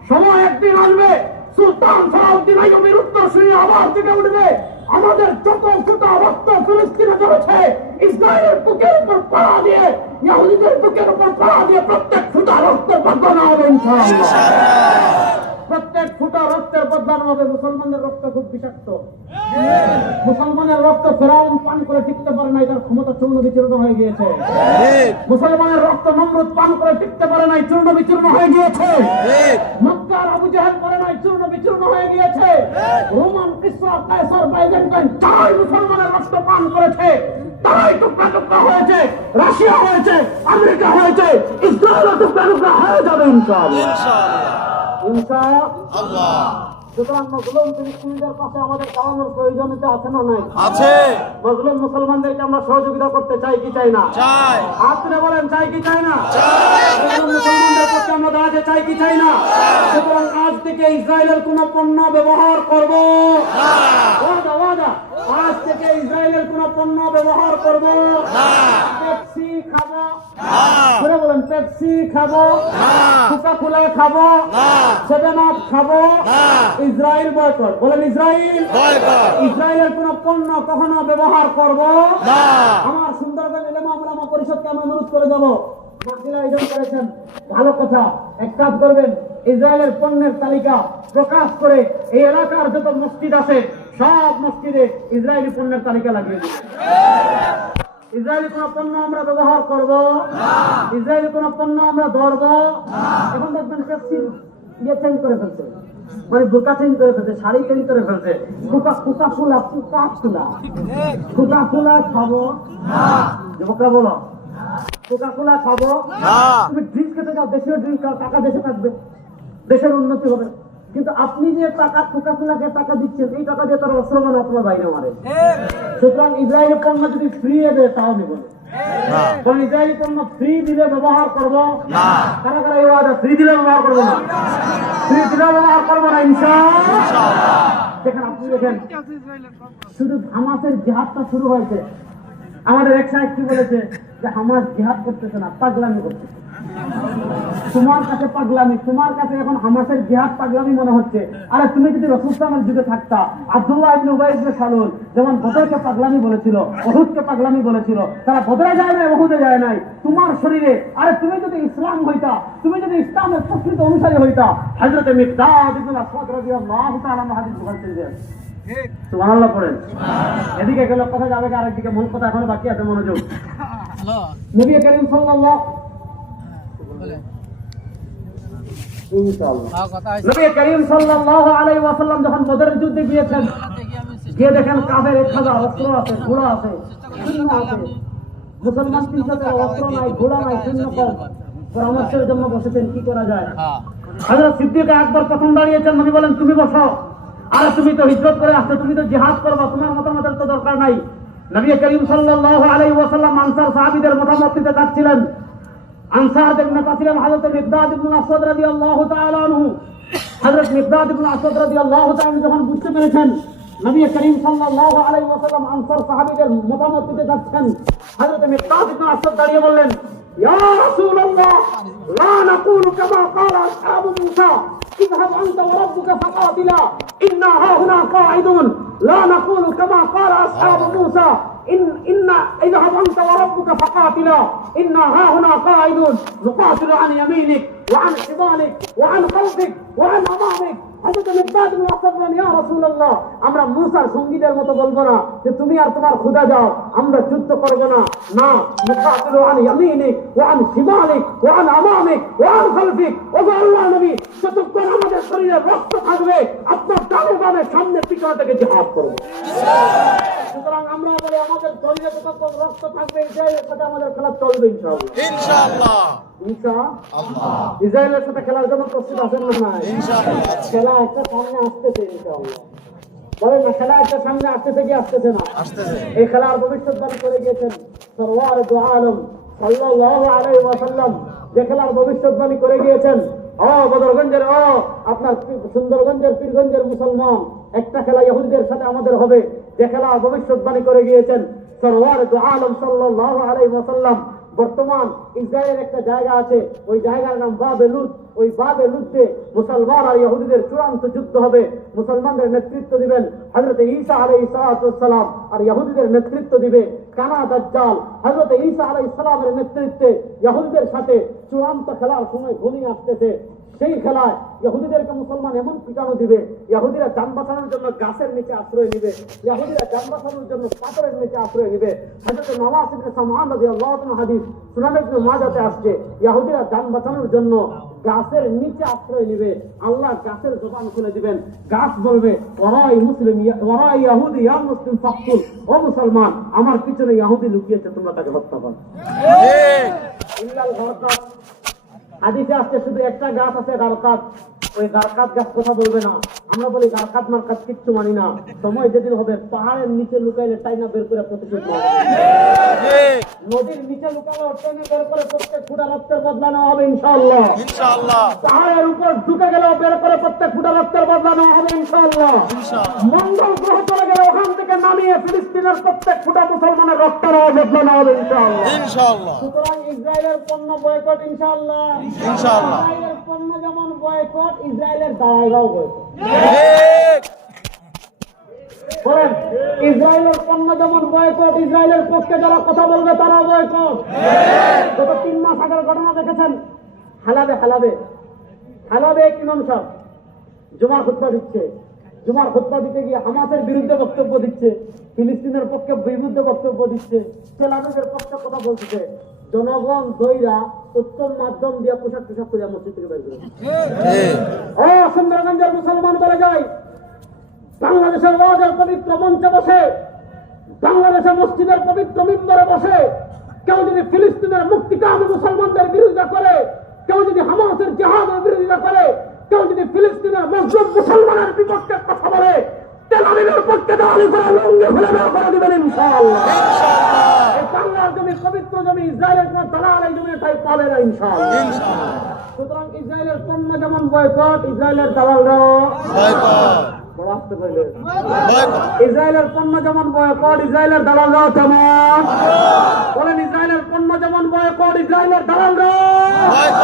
সময় একদিন আসবে, সুলতান সালাউদ্দিন আইয়ুবীর উত্তরসূরি আবার থেকে উঠবে। আমাদের যত ফুটা রক্ত ফিলিস্তিনে ঝরেছে, ইসরায়েলের বুকের উপর পাড়া দিয়ে, ইহুদিদের বুকের উপর পাড়া দিয়ে প্রত্যেক ফুটা রক্তের বদলা হবে ইনশাআল্লাহ। প্রত্যেক ফুটা রক্তের বদলা হবে। মুসলমানদের রক্ত খুব বিষাক্ত। মুসলমানের রক্ত ফেরাউন পান করে টিকতে পারে না, এটার ক্ষমতা চূর্ণ বিচূর্ণ হয়ে গিয়েছে। মুসলমানের রক্ত নমরুদ পান করে টিকতে পারে নাই, চূর্ণ বিচূর্ণ হয়ে গিয়েছে। মক্কার আবু জাহেল পারে নাই, চূর্ণ বিচূর্ণ হয়ে গিয়েছে। রোমান, কিসরা, কায়সার, বাইজেন্টাইন যারাই মুসলমানের রক্ত পান করেছে, তারাই টুকরা টুকরা হয়েছে। রাশিয়া হয়েছে, আমেরিকা হয়েছে, ইসরায়েলও টুকরা টুকরা হয়ে যাবে ইনশাআল্লাহ। ইনশাআল্লাহ। সুতরাং মজলুম ফিলিস্তিনিদের পাশে আমাদের দাঁড়ানোর প্রয়োজনীয়তা আছে না নাই? আছে। মজলুম মুসলমানদেরকে আমরা সহযোগিতা করতে চাই কি চাই না? চাই। হাত তুলে বলেন চাই কি চাই না? চাই। মজলুম মুসলমানদের পক্ষে আমরা দাঁড়াতে চাই কি চাই না? সুতরাং আজ থেকে ইসরায়েলের কোন পণ্য ব্যবহার করব না। ওয়াদা ওয়াদা, আজ থেকে ইসরায়েলের কোন পণ্য ব্যবহার করব না। পেপসি খাবো না। ধরে বলেন পেপসি খাবো, না। কোকা কোলা খাবো, না। 7 আপ খাবো, না। Israel boycott. বলেন ইসরায়েল। বয়কট। ইসরায়েলের কোন পণ্য কখনো ব্যবহার করব না। আমার সুন্দরগঞ্জ উলামা ওলামা পরিষদকে আমি অনুরোধ করে যাব, মাহফিল আয়োজন করেছেন, ভালো কথা, এক কাজ করবেন, ইসরায়েলের পণ্যের তালিকা প্রকাশ করে এই এলাকার যত মসজিদ আছে সব মসজিদে ইসরায়েলি পণ্যের তালিকা লাগিয়ে দিবেন। ইসরায়েলি কোন পণ্য আমরা ব্যবহার করব না, ইসরায়েলি কোন পণ্য আমরা ধরব না। এখন দেখবেন পেপসি চেঞ্জ করে ফেলছে, মানে বোকা চেঞ্জ করে ফেলছে, শাড়ি চেঞ্জ করে ফেলছে, কোকা কোলা খাবো না। যুবকরা বলো কোকা কোলা খাবো না। তুমি ড্রিঙ্ক খেতে যাও, দেশীয় ড্রিঙ্ক খাও, টাকা দেশে থাকবে, দেশের উন্নতি হবে। কিন্তু আপনি যে টাকা কোকা কোলাকে টাকা দিচ্ছেন, এই টাকা দিয়ে তারা অস্ত্র মানে আপনার বাইরে মারে। সুতরাং ইসরায়েলি পণ্য যদি ফ্রি দেয় তাও নিব না। কারণ ইসরায়েলি পণ্য ফ্রি দিলে ব্যবহার করবো না। কারা কারা এই ওয়াদা ফ্রি দিলে ব্যবহার করবো না? ফ্রি দিলে ব্যবহার করবো না ইনশাআল্লাহ। দেখেন আপনি দেখেন, শুধু হামাসের জিহাদটা শুরু হয়েছে, আমাদের এক সাহেব কি বলেছে যে হামাস জিহাদ করতেছে না, পাগলামি করতেছে। তোমার কাছে পাগলামি, তোমার কাছে এখন হামাসের জিহাদ পাগলামি মনে হচ্ছে। আরে তুমি যদি রাসূল সাল্লাল্লাহু আলাইহি যুগে থাকতা, আব্দুল্লাহ ইবনে উবাই ইবনে সালুল যেমন বদরকে পাগলামি বলেছিল, উহুদকে পাগলামি বলেছিল, তারা বদরে যায় নাই, উহুদে যায় নাই, তোমার শরীরে, আরে তুমি যদি ইসলাম হইতা, তুমি যদি ইসলামের প্রকৃত অনুসারী হইতা, হযরত মিকদাদ ইবনে আসওয়াদ রাদিয়াল্লাহু তাআলা হাদিস বুখারী থেকে সুবহানাল্লাহ পড়েন। এদিকে গেল কথা যাবে, আরেকদিকে মূল কথা এখনো বাকি আছে, মনোযোগ। নবী করিম সাল্লাল্লাহু নবী করিম সাল্লাল্লাহু আলাইহি ওয়াসাল্লাম যখন বদরের যুদ্ধে গিয়েছেন, গিয়ে দেখেন কাফের 1000 অস্ত্র আছে, ঘোড়া আছে, সৈন্য আছে, মুসলমান 300 অস্ত্র নাই, ঘোড়া নাই, সৈন্য কম। পরামর্শের জন্য বসেছেন কি করা যায়। হযরত সিদ্দিক আকবর প্রথম দাঁড়িয়েছেন, নবী বলেন তুমি বসো। আরে তুমি তো হিজরত করে আসছো, তুমি তো জিহাদ করবা, তোমার মতামতের তো দরকার নাই। নবী করিম সাল্লাল্লাহু আলাইহি ওয়াসাল্লাম আনসার সাহাবীদের মতামত দিতে চাচ্ছিলেন। আনসারদের নেতা ছিলেন হযরত মিকদাদ ইবনে আসওয়াদ রাদিয়াল্লাহু তাআলা আনহু। হযরত মিকদাদ ইবনে আসওয়াদ রাদিয়াল্লাহু তাআলা যখন বুঝতে পেরেছেন নবী করিম সাল্লাল্লাহু আলাইহি ওয়াসাল্লাম আনসার সাহাবীদের মতামত দিতে যাচ্ছেন, হযরত মিকদাদ ইবনে আসওয়াদ দাঁড়িয়ে বললেন, ইয়া রাসূলুল্লাহ, লা নাকুলু কামা ক্বালা আসহাবু মূসা, اذهب انت وربك فقاتلا انا هاهنا قاعدون. لا نقول كما قال اصحاب موسى إن اذهب أنت وربك فقاتلا إنا هاهنا قاعدون نقاتل عن يمينك وعن شمالك وعن خلفك وعن أمامك. হযরত মিকদাদ ইবনে আসওয়াদ বলেন, ইয়া রাসূলুল্লাহ, আমরা মুসার সঙ্গীদের মতো বলবো না যে তুমি আর তোমার খোদা যাও, আমরা যুদ্ধ করব না। না, নুকাতিলু আন ইয়ামিনিক ওয়া আন শিমালিক ওয়া আন আমামিক ওয়া আন খালফিক। ও আল্লাহর নবী, যতক্ষণ আমাদের শরীরে রক্ত থাকবে আপনার ডানে বামে সামনে পিছনে থেকে জিহাদ করব। সুতরাং আমরা বলি আমাদের শরীরে যতক্ষণ রক্ত থাকবে ইসরায়েলের সাথে আমাদের খেলা চলবে ইনশাআল্লাহ। ইনশাআল্লাহ। ইনশাআল্লাহ। ইসরায়েলের সাথে খেলার জন্য প্রস্তুত আছেন না? নাই। ইনশাআল্লাহ। খেলা একটা সামনে আসতেছে ইনশাআল্লাহ। বলেন না, খেলা একটা সামনে আসতেছে কি আসতেছে না? আসতেছে। এই খেলার ভবিষ্যৎবাণী করে গিয়েছেন সরওয়ার দু আলম সাল্লাল্লাহু আলাইহি ওয়াসাল্লাম, যে খেলার ভবিষ্যৎবাণী করে গিয়েছেন। ও বদরগঞ্জের, ও আপনার সুন্দরগঞ্জের, পীরগঞ্জের মুসলমান, একটা খেলা ইহুদিদের সাথে আমাদের হবে, যে খেলা ভবিষ্যৎবাণী করে গিয়েছেন সরওয়ার দু আলম সাল্লাল্লাহু আলাইহি ওয়াসাল্লাম। বর্তমান ইসরায়েলের একটা জায়গা আছে, ওই জায়গার নাম বাবে লুদ। ওই বাবে লুদে মুসলমান আর ইহুদিদের চূড়ান্ত যুদ্ধ হবে। মুসলমানদের নেতৃত্ব দিবেন হযরত ঈসা আলাইহিস সালাম, আর ইহুদিদের নেতৃত্ব দিবে কানা দাজ্জাল। হযরত ঈসা আলাইহিস সালামের নেতৃত্বে ইহুদিদের সাথে চূড়ান্ত খেলার সময় ঘনিয়ে আসতেছে। সেই খেলায় ইহুদিদেরকে মুসলমান এমন পিটানো দিবে, ইহুদিরা যান বাঁচানোর জন্য গাছের নিচে আশ্রয় নিবে, ইহুদিরা যান বাঁচানোর জন্য পাথরের নিচে আশ্রয় নিবে। হযরত নওয়াস ইবনে সামআন রাদিয়াল্লাহু আনহু হাদিস সুনান ইবনে মাজাতে আসছে, ইহুদিরা যান বাঁচানোর জন্য গাছের নিচে আশ্রয় নিবে। আল্লাহ গাছের জবান খুলে দিবেন, গাছ বলবে, ওয়ারাই মুসলিম, ওয়ারাই ইহুদি ইয়া মুসলিম ফাকতুল। ও মুসলমান, আমার পিছনে ইহুদি লুকিয়েছে, তোমরা তাকে হত্যা করো। ঠিক। ইল্লাল গরকাত, হাদিসে আসছে শুধু একটা গাছ আছে গারকাত, ওই গারকাত গাছ কথা বলবে না। আমরা বলি গারকাত মারকাত কিচ্ছু মানি না। সময় যেদিন হবে পাহাড়ের নিচে লুকাইলে টাইনা বের করে প্রতিশোধ নেওয়া হবে। নদীর নিচে লুকালেও টেনে বের করে প্রত্যেক ফুটা রক্তের বদলা নেওয়া হবে ইনশাআল্লাহ। ইনশাআল্লাহ। পাহাড়ের উপর ঢুকে গেলেও বের করে প্রত্যেক ফুটা রক্তের বদলা নেওয়া হবে ইনশাআল্লাহ। মঙ্গল গ্রহ চলে গেলে ওখান থেকে নামিয়ে ফিলিস্তিনের প্রত্যেক ফুটা মুসলমানের রক্তের বদলা নেওয়া হবে ইনশাআল্লাহ। ইনশাআল্লাহ। সুতরাং ইসরায়েলের পণ্য বয়কট ইনশাআল্লাহ। ইনশাআল্লাহ। ইসরায়েলের পণ্য যেমন বয়কট, ইসরায়েলের দালালরাও বয়কট। ঠিক। বলেন, ইসরায়েলের পণ্য যেমন বয়কট, ইসরায়েলের পক্ষে যারা কথা বলবে তারাও বয়কট। গত 3 মাস আগের ঘটনা দেখেছেন, হালাবে এক ইমাম সাহেব জুমার খুতবা দিচ্ছে। জুমার খুতবা দিতে গিয়ে হামাসের বিরুদ্ধে বক্তব্য দিচ্ছে, ফিলিস্তিনের পক্ষে বিরুদ্ধে বক্তব্য দিচ্ছে, তেল আবিবের পক্ষে কথা বলছে। জনগণ দইরা উত্তম মাধ্যম দিয়ে পোশাক করে মসজিদ থেকে বের করে। ও সুন্দরগঞ্জের মুসলমান বলে যায়, বাংলাদেশের ওয়াজের পবিত্র মঞ্চে বসে, বাংলাদেশের মসজিদের পবিত্র মিম্বরে বসে কেউ যদি ফিলিস্তিনের মুক্তিকামী মুসলমানদের বিরোধিতা করে, কেউ যদি হামাসের জিহাদের বিরোধিতা করে, কেউ যদি ফিলিস্তিনের মজলুম মুসলমানের বিপক্ষে কথা বলে, তেল আবিবের পক্ষে দাঁড়িয়ে করে লঙ্ঘে ফেলে বের করে দিবেন ইনশাআল্লাহ। এই বাংলার জমি পবিত্র জমি, ইসরায়েলের কোন দালাল এই জমিটাই পাবে না ইনশাআল্লাহ। সুতরাং ইসরায়েলের পণ্য যেমন বয়কট, ইসরায়েলের দালালরাও বয়কট। বড় আসতে পারবে। বয়কট। ইসরায়েলের পণ্য যেমন বয়কট, ইসরায়েলের দালালরাও তেমন। বলেন, ইসরায়েলের পণ্য যেমন বয়কট, ইসরায়েলের দালালরাও বয়কট।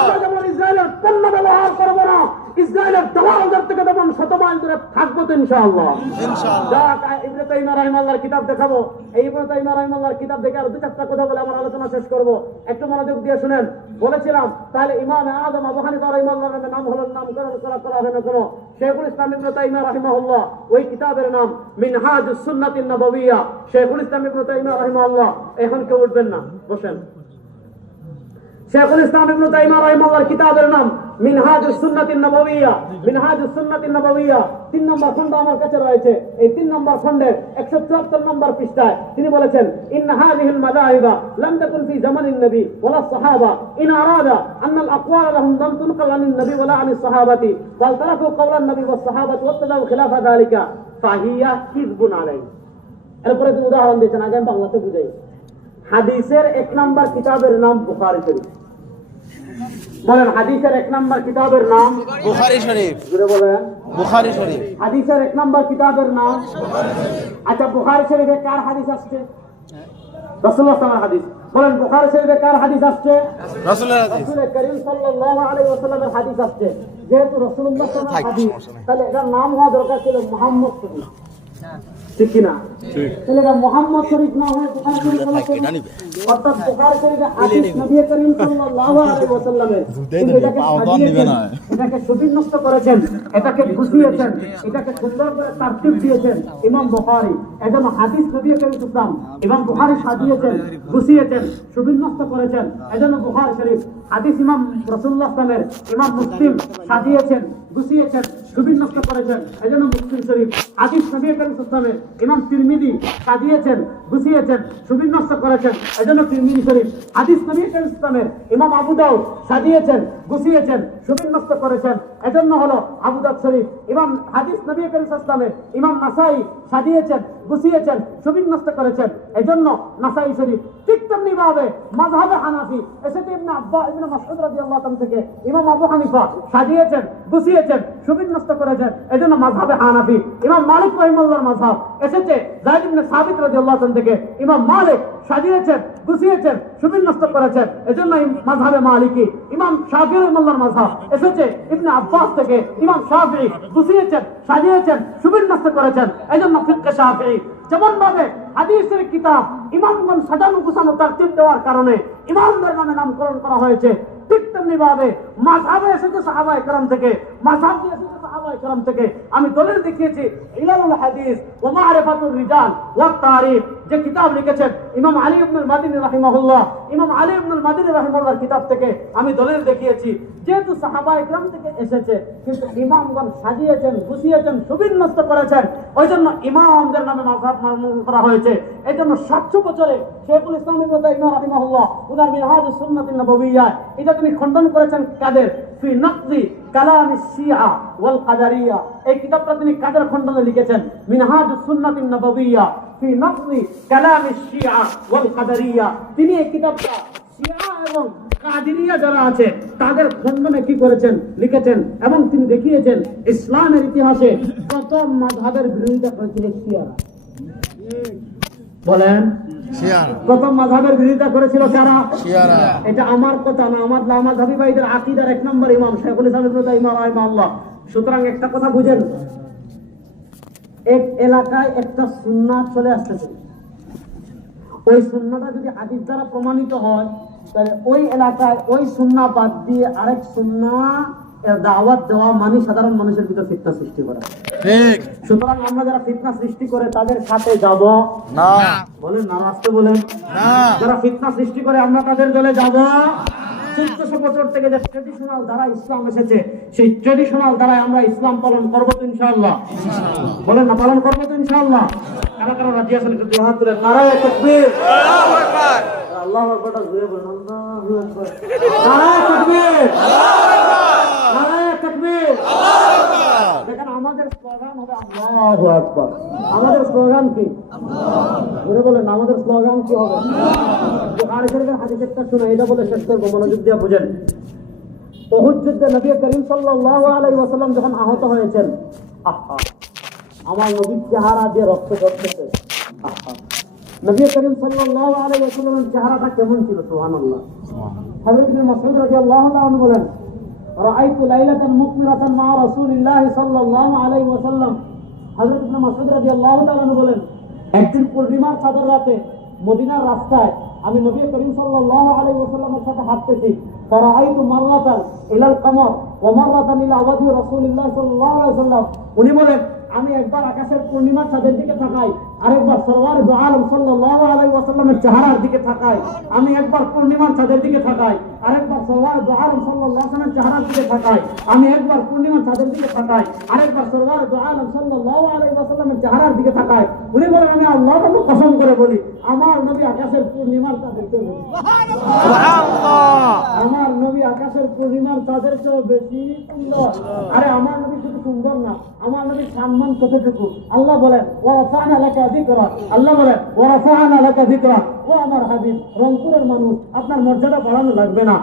আমরা যেমন ইসরায়েলের পণ্য ব্যবহার করবো না, ইসরায়েলের দালালদের থেকে যেমন 100 মাইল দূরে থাকবো তো ইনশাআল্লাহ। ইনশাআল্লাহ। ইবনে তাইমিয়া রাহিমাহুল্লাহর কিতাব দেখাবো। এই ইবনে তাইমিয়া রাহিমাহুল্লাহর কিতাব দেখে আর 2-4টা কথা বলে আমার আলোচনা শেষ করব। একটু মনোযোগ দিয়ে শুনেন। বলেছিলাম তাহলে ইমাম আযম আবু হানিফা রাহিমাহুল্লাহর নাম হলো নামকরণ করা হবে না কেন? শেখুল ইসলাম ইবনে তাইমিয়া রাহিমাহুল্লাহ ওই কিতাবের নাম মিনহাজুস সুন্নাতিন নবওয়িয়া। শেখুল ইসলাম ইবনে তাইমিয়া রাহিমাহুল্লাহ, এখন কেউ উঠবেন না, বসেন। শেখুল ইসলাম ইবনে তাইমিয়া রাহিমাহুল্লাহর কিতাবের নাম মিনহাজুস সুন্নাতিন নবওয়িয়া। মিনহাজুস সুন্নাতিন নবওয়িয়া 3 নম্বর খণ্ড আমার কাছে রয়েছে। এই 3 নম্বর খণ্ডের 174 নম্বর পৃষ্ঠায় তিনি বলেছেন, ইন্না হাযিহিল মাযাহিবা লাম তাকুন ফি জামানিন নবী ওয়ালা সাহাবা ইন আরাদা আন্না আল আকওয়াল লাহুম লাম তুনকাল আনিন নবী ওয়ালা আনিস সাহাবাতি বাল তারাকু কাওলান নবী ওয়াস সাহাবাতি ওয়াত্তাবাউ খিলাফা যালিকা ফাহিয়া হিজবুন আলাইহি। এরপরে তিনি উদাহরণ দিয়েছেন, আগে আমি বাংলাতে বুঝাই। হাদিসের 1 নম্বর কিতাবের নাম বুখারী শরীফ। বলেন, হাদিসের 1 নম্বর কিতাবের নাম বুখারী শরীফ। জোরে বলেন, বুখারী শরীফ। হাদিসের 1 নম্বর কিতাবের নাম। আচ্ছা, বুখারী শরীফে কার হাদিস আসছে? রাসূলুল্লাহ সাল্লাল্লাহু আলাইহি হাদিস। বলেন, বুখারী শরীফে কার হাদিস আসছে? রাসূলের হাদিস। রাসূল করিম সাল্লাল্লাহু আলাইহি ওয়াসাল্লামের হাদিস আসছে। যেহেতু রাসূলুল্লাহ সাল্লাল্লাহু আলাইহি হাদিস, তাহলে এটার নাম হওয়া দরকার ছিল মুহাম্মদ শরীফ, ঠিক কি না? তাহলে এটা মুহাম্মদ শরীফ না হয়ে বুখারী শরীফ হলো কেন? অর্থাৎ বুখারী শরীফে হাদিস নবী করিম সাল্লাল্লাহু আলাইহি ওয়াসাল্লামের, কিন্তু এটাকে সাজিয়েছেন, এটাকে সুবিন্যস্ত করেছেন, এটাকে গুছিয়েছেন, এটাকে সুন্দর করে তারতিব দিয়েছেন ইমাম বুখারী। এজন্য হাদিস নবী করিম সাল্লাল্লাহু ইমাম বুখারী সাজিয়েছেন, গুছিয়েছেন, সুবিন্যস্ত করেছেন। এজন্য বুখারী শরীফ। হাদিস ইমাম রাসূলুল্লাহ সাল্লাল্লাহু আলাইহি ওয়াসাল্লামের ইমাম মুসলিম সাজিয়েছেন, গুছিয়েছেন, সুবিন্যস্ত করেছেন। এজন্য মুসলিম শরীফ। হাদিস নবী করিম সাল্লাল্লাহু আলাইহি ওয়াসাল্লামের ইমাম তিরমিজি সাজিয়েছেন, গুছিয়েছেন, সুবিন্যস্ত করেছেন। এজন্য তিরমিজি শরীফ। হাদিস নবী করিম সাল্লাল্লাহু আলাইহি ওয়াসাল্লামের ইমাম আবু দাউদ সাজিয়েছেন, গুছিয়েছেন, সুবিন্যস্ত করেছেন। এজন্য হলো আবু দাউদ শরীফ। ইমাম হাদিস নবী করিম সাল্লাল্লাহু আলাইহি ওয়াসাল্লামের ইমাম নাসাই সাজিয়েছেন, গুছিয়েছেন, সুবিন্যস্ত করেছেন। এজন্য নাসাই শরীফ। ঠিক তেমনি ভাবে মাযহাবে হানাফি এসেছে ইবনে আব্বাস ইবনে মাসউদ রাদিয়াল্লাহু তাআলা থেকে ইমাম আবু হানিফা সাজিয়েছেন, গুছিয়েছেন, সুবিন্যস্ত করেছেন। এজন্য মাযহাবে হানাফি। ইমাম মালিক রাহিমাহুল্লাহর মাযহাব এসেছে যায়েদ ইবনে সাবিত রাদিয়াল্লাহু তাআলা থেকে ইমাম মালিক সাজিয়েছেন, গুছিয়েছেন, সুবিন্যস্ত করেছেন। এজন্য মাযহাবে মালিকি। ইমাম শাফিঈ রাহিমাহুল্লাহর মাযহাব এসেছে ইবনে আব্বাস থেকে ইমাম শাফিঈ গুছিয়েছেন, সাজিয়েছেন, সুবিন্যস্ত করেছেন। এজন্য ফিকহ শাফিঈ। যেমন ভাবে হাদিসের কিতাব ইমামগণ সাজানো গুছানো তারতিব দেওয়ার কারণে ইমামদের নামে নামকরণ করা হয়েছে, ঠিক তেমনি ভাবে মাযহাবে এসেছে সাহাবায়ে কেরাম থেকে, মাযহাব এসেছে সাহাবায়ে কেরাম থেকে। আমি দলিল দেখিয়েছি ইলালুল হাদিস ওয়া মা'রিফাতুর রিজাল ওয়া তারিখ যে কিতাব লিখেছেন ইমাম আলী ইবনুল মাদিনী রাহিমাহুল্লাহ, ইমাম আলী ইবনুল মাদিনী রাহিমাহুল্লাহর কিতাব থেকে আমি দলিল দেখিয়েছি, যেহেতু সাহাবায়ে কেরাম থেকে এসেছে, কিন্তু ইমামগণ সাজিয়েছেন, গুছিয়েছেন, সুবিন্যস্ত করেছেন, ওই জন্য ইমামদের নামে মাযহাব নামকরণ করা হয়েছে। এই জন্য 700 বছরে শেখুল ইসলাম ইবনে তাইমিয়া রাহিমাহুল্লাহ উনার মিনহাজুস সুন্নাতিন নববিয়্যাহ এটা তিনি খণ্ডন করেছেন কাদের ফি নাকদি কালাম শিয়া ওয়াল কাদারিয়া। এই কিতাবটা তিনি কাদের খণ্ডনে লিখেছেন? মিনহাজুস সুন্নাতিন নববিয়্যাহ ফি নাকদি কালাম শিয়া ওয়াল কাদারিয়া। তিনি এই কিতাবটা শিয়া এবং কাদেরিয়া যারা আছে তাদের খণ্ডনে কি করেছেন? লিখেছেন। এবং তিনি দেখিয়েছেন ইসলামের ইতিহাসে কত মাযহাবের বিরোধিতা করেছিল শিয়ারা। বলেন শিয়ারা। প্রথম মাযহাবের বিরোধিতা করেছিল কারা? শিয়ারা। এটা আমার কথা না, আমার লামাযহাবী ভাইদের আকীদার 1 নম্বর ইমাম শেখুল ইসলাম ইবনে তাইমিয়া রাহিমাহুল্লাহ। সুতরাং একটা কথা বুঝেন, এক এলাকায় একটা সুন্নাহ চলে আসতেছে, ওই সুন্নাহটা যদি হাদিস দ্বারা প্রমাণিত হয় তাহলে ওই এলাকায় ওই সুন্নাহ বাদ দিয়ে আরেক সুন্নাহ এর দাওয়াত দেওয়া মানে সাধারণ মানুষের ভিতর ফিতনা সৃষ্টি করা। ঠিক। সুতরাং আমরা যারা ফিতনা সৃষ্টি করে তাদের সাথে যাব না। বলেন না, রাস্তে বলেন না। যারা ফিতনা সৃষ্টি করে আমরা তাদের দলে যাব। 1400 বছর থেকে যে ট্রেডিশনাল দ্বারা ইসলাম এসেছে সেই ট্রেডিশনাল দ্বারাই আমরা ইসলাম পালন করবো তো ইনশাআল্লাহ। বলেন না, পালন করবো তো ইনশাআল্লাহ। কারা কারা রাজি আছেন একটু দুই হাত তুলে নারায়ে তাকবীর। আল্লাহু আকবার। আল্লাহু আকবার জোরে বলুন। আল্লাহু আকবার। নারায়ে তাকবীর। নারায়ে তাকবীর। দেখেন আমাদের স্লোগান হবে আল্লাহু আকবার। আমাদের স্লোগান কি? জোরে বলেন, আমাদের স্লোগান কি হবে? বুখারী শরীফের হাদিস একটা শুনে এটা বলে শেষ করব, মনোযোগ দিয়ে বুঝেন। উহুদ যুদ্ধে নবী করিম সাল্লাল্লাহু আলাইহি ওয়াসাল্লাম যখন আহত হয়েছেন, আহা আমার নবীর চেহারা দিয়ে রক্ত ঝরতেছে। আহা নবী করিম সাল্লাল্লাহু আলাইহি ওয়াসাল্লামের চেহারাটা কেমন ছিল? সুবহানাল্লাহ। হযরত ইবনে মাসউদ রাদিয়াল্লাহু তাআলা আনহু বলেন, রাআইতু লাইলাতান মুকমিরাতান মা রাসূলিল্লাহ সাল্লাল্লাহু আলাইহি ওয়াসাল্লাম। হযরত ইবনে মাসউদ রাদিয়াল্লাহু তাআলা আনহু বলেন, একদিন পূর্ণিমার চাঁদের রাতে মদিনার রাস্তায় আমি নবী করিম সাল্লাল্লাহু আলাইহি ওয়াসাল্লামের সাথে হাঁটতেছি। ফারাআইতু মাররাতান ইলাল কমর ওয়া মাররাতান ইলা ওয়াজহি রাসূলিল্লাহ সাল্লাল্লাহু আলাইহি ওয়াসাল্লাম। উনি বলেন, আমি একবার আকাশের পূর্ণিমার চাঁদের দিকে তাকাই, আরেকবার সরওয়ার দু আলম সাল্লাল্লাহু আলাইহি ওয়াসাল্লামের চেহারার দিকে তাকাই। আমি একবার পূর্ণিমার চাঁদের দিকে তাকাই, আরেকবার সরওয়ার দু আলম সাল্লাল্লাহু আলাইহি ওয়াসাল্লামের চেহারার দিকে তাকাই। আমি একবার পূর্ণিমার চাঁদের দিকে তাকাই, আরেকবার সরওয়ার দু আলম সাল্লাল্লাহু আলাইহি ওয়াসাল্লামের চেহারার দিকে তাকাই। উনি বলেন, আমি আল্লাহর নামে কসম করে বলি, আমার নবী আকাশের পূর্ণিমার চাঁদের চেয়ে সুবহানাল্লাহ। আমার নবী আকাশের পূর্ণিমার চাঁদের চেয়ে বেশি সুন্দর। আরে আমার নবী শুধু সুন্দর না, আমার নবীর সম্মান কতটুকু। আল্লাহ বলেন, ওয়া রাফা'না লাকা যিকরা। আল্লাহ বলেন, ওয়া রাফা'না লাকা যিকরা। ও আমার হাবিব, রংপুরের মানুষ, আপনার মর্যাদা বাড়ানো লাগবে না।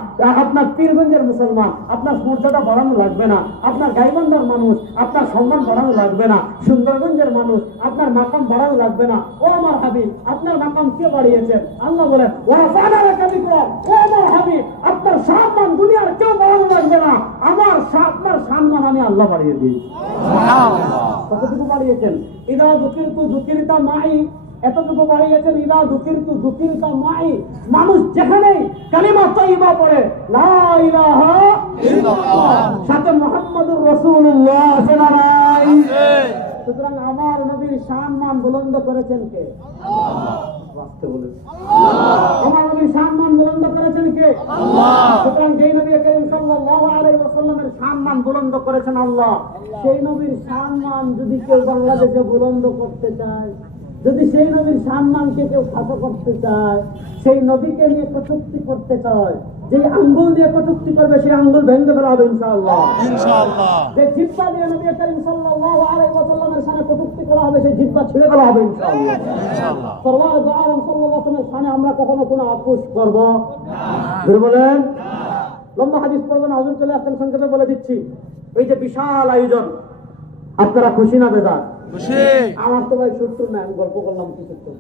আপনার পীরগঞ্জের মুসলমান, আপনার মর্যাদা বাড়ানো লাগবে না। আপনার গাইবান্ধার মানুষ, আপনার সম্মান বাড়ানো লাগবে না। সুন্দরগঞ্জের মানুষ, আপনার মাকাম বাড়ানো লাগবে না। ও আমার হাবিব, আপনার মাকাম কে বাড়িয়েছেন? আল্লাহ বলেন, ওয়া রাফা'না লাকা যিকরা। ও আমার হাবিব, আপনার সম্মান দুনিয়ার কেউ বাড়ানো লাগবে না। আপনার সম্মান আমি আল্লাহ বাড়িয়ে দিই। কতটুকু বাড়িয়েছেন? ইদা যুকিরতু যুকিরতা মাই। এতটুকু বাড়িয়েছেন, ইদা যুকিরতু যুকিরতা মাই। মানুষ যেখানেই কালিমা তাইয়্যিবা পড়ে, লা ইলাহা ইল্লাল্লাহ, সাথে মুহাম্মাদুর রাসূলুল্লাহ আছে না নাই? সুতরাং আমার নবীর সম্মান বুলন্দ করেছেন কে? আল্লাহ। রাস্তে বলেন, আমার নবীর সম্মান বুলন্দ করেছেন কে? আল্লাহ। সুতরাং যেই নবী করিম সাল্লাল্লাহু আলাইহি ওয়াসাল্লামের সম্মান বুলন্দ করেছেন আল্লাহ, সেই নবীর সম্মান যদি কেউ বাংলাদেশে বুলন্দ করতে চায়, যদি সেই নবীর সম্মানকে কেউ খাটো করতে চায়, সেই নবীকে নিয়ে কটূক্তি করতে চায়, যে আঙ্গুল দিয়ে কটূক্তি করবে সেই আঙ্গুল ভেঙে ফেলা হবে ইনশাআল্লাহ। ইনশাআল্লাহ। যে জিহ্বা দিয়ে নবী করিম সাল্লাল্লাহু আলাইহি ওয়াসাল্লামের সামনে কটূক্তি করা হবে সেই জিহ্বা ছিঁড়ে ফেলা হবে ইনশাআল্লাহ। ইনশাআল্লাহ। সরওয়ার দু আলম সাল্লাল্লাহু আলাইহি ওয়াসাল্লামের সামনে আমরা কখনো কোনো আপোষ করব না। জোরে বলেন। লম্বা হাদিস পড়বেন, হুজুর চলে আসছেন, সংক্ষেপে বলে দিচ্ছি। এই যে বিশাল আয়োজন, আপনারা খুশি না বেজার? খুশি। আমার তো ভাই সত্তর না, আমি গল্প করলাম কি সত্তর।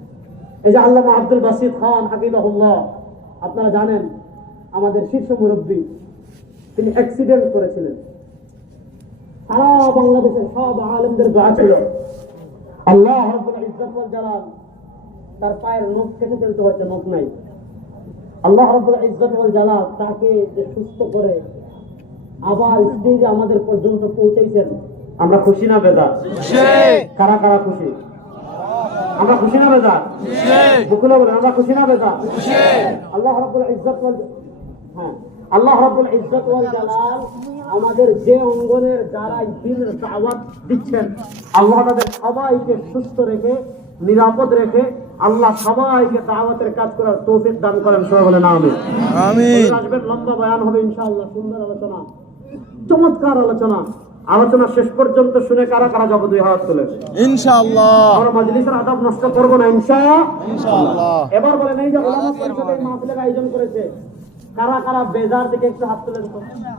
এই যে আল্লামা আব্দুল বাসিত খান হাফিজাহুল্লাহ, আপনারা জানেন আমাদের শীর্ষ মুরব্বী, তিনি অ্যাক্সিডেন্ট করেছিলেন। সারা বাংলাদেশের সব আলেমদের দোয়া ছিল আল্লাহ রাব্বুল ইজ্জত ওয়াল জালাল তার পায়ের নখ কেটে ফেলতে হচ্ছে, নখ নাই। আল্লাহ রাব্বুল ইজ্জত ওয়াল জালাল তাকে যে সুস্থ করে আবার স্টেজে আমাদের পর্যন্ত পৌঁছাইছেন। আমরা খুশি না বেজার? খুশি। কারা কারা খুশি? আমরা খুশি না বেজার? বুকুলে বলেন আমরা খুশি না বেজার? আল্লাহ রাব্বুল ইজ্জত ওয়াল হ্যাঁ আল্লাহ রাব্বুল ইজ্জত ওয়াল জালাল আমাদের যে অঙ্গনের যারা দ্বীনের দাওয়াত দিচ্ছেন, আল্লাহ তাদের সবাইকে সুস্থ রেখে নিরাপদ রেখে আল্লাহ সবাইকে দাওয়াতের কাজ করার তৌফিক দান করেন। সবাই বলেন আমিন। আমিন। আসবেন, লম্বা বয়ান হবে ইনশাআল্লাহ। সুন্দর আলোচনা, চমৎকার আলোচনা। আলোচনা শেষ পর্যন্ত শুনে কারা কারা জগৎ হাত তোলে ইনশাআল্লাহ। আমরা মজলিসের আদাব নষ্ট করবো না ইনশাআল্লাহ। এবার বলেন এই যে ওলামা পরিষদের মাহফিলের আয়োজন করেছে, কারা কারা বেজার দিকে একটু হাত তুলে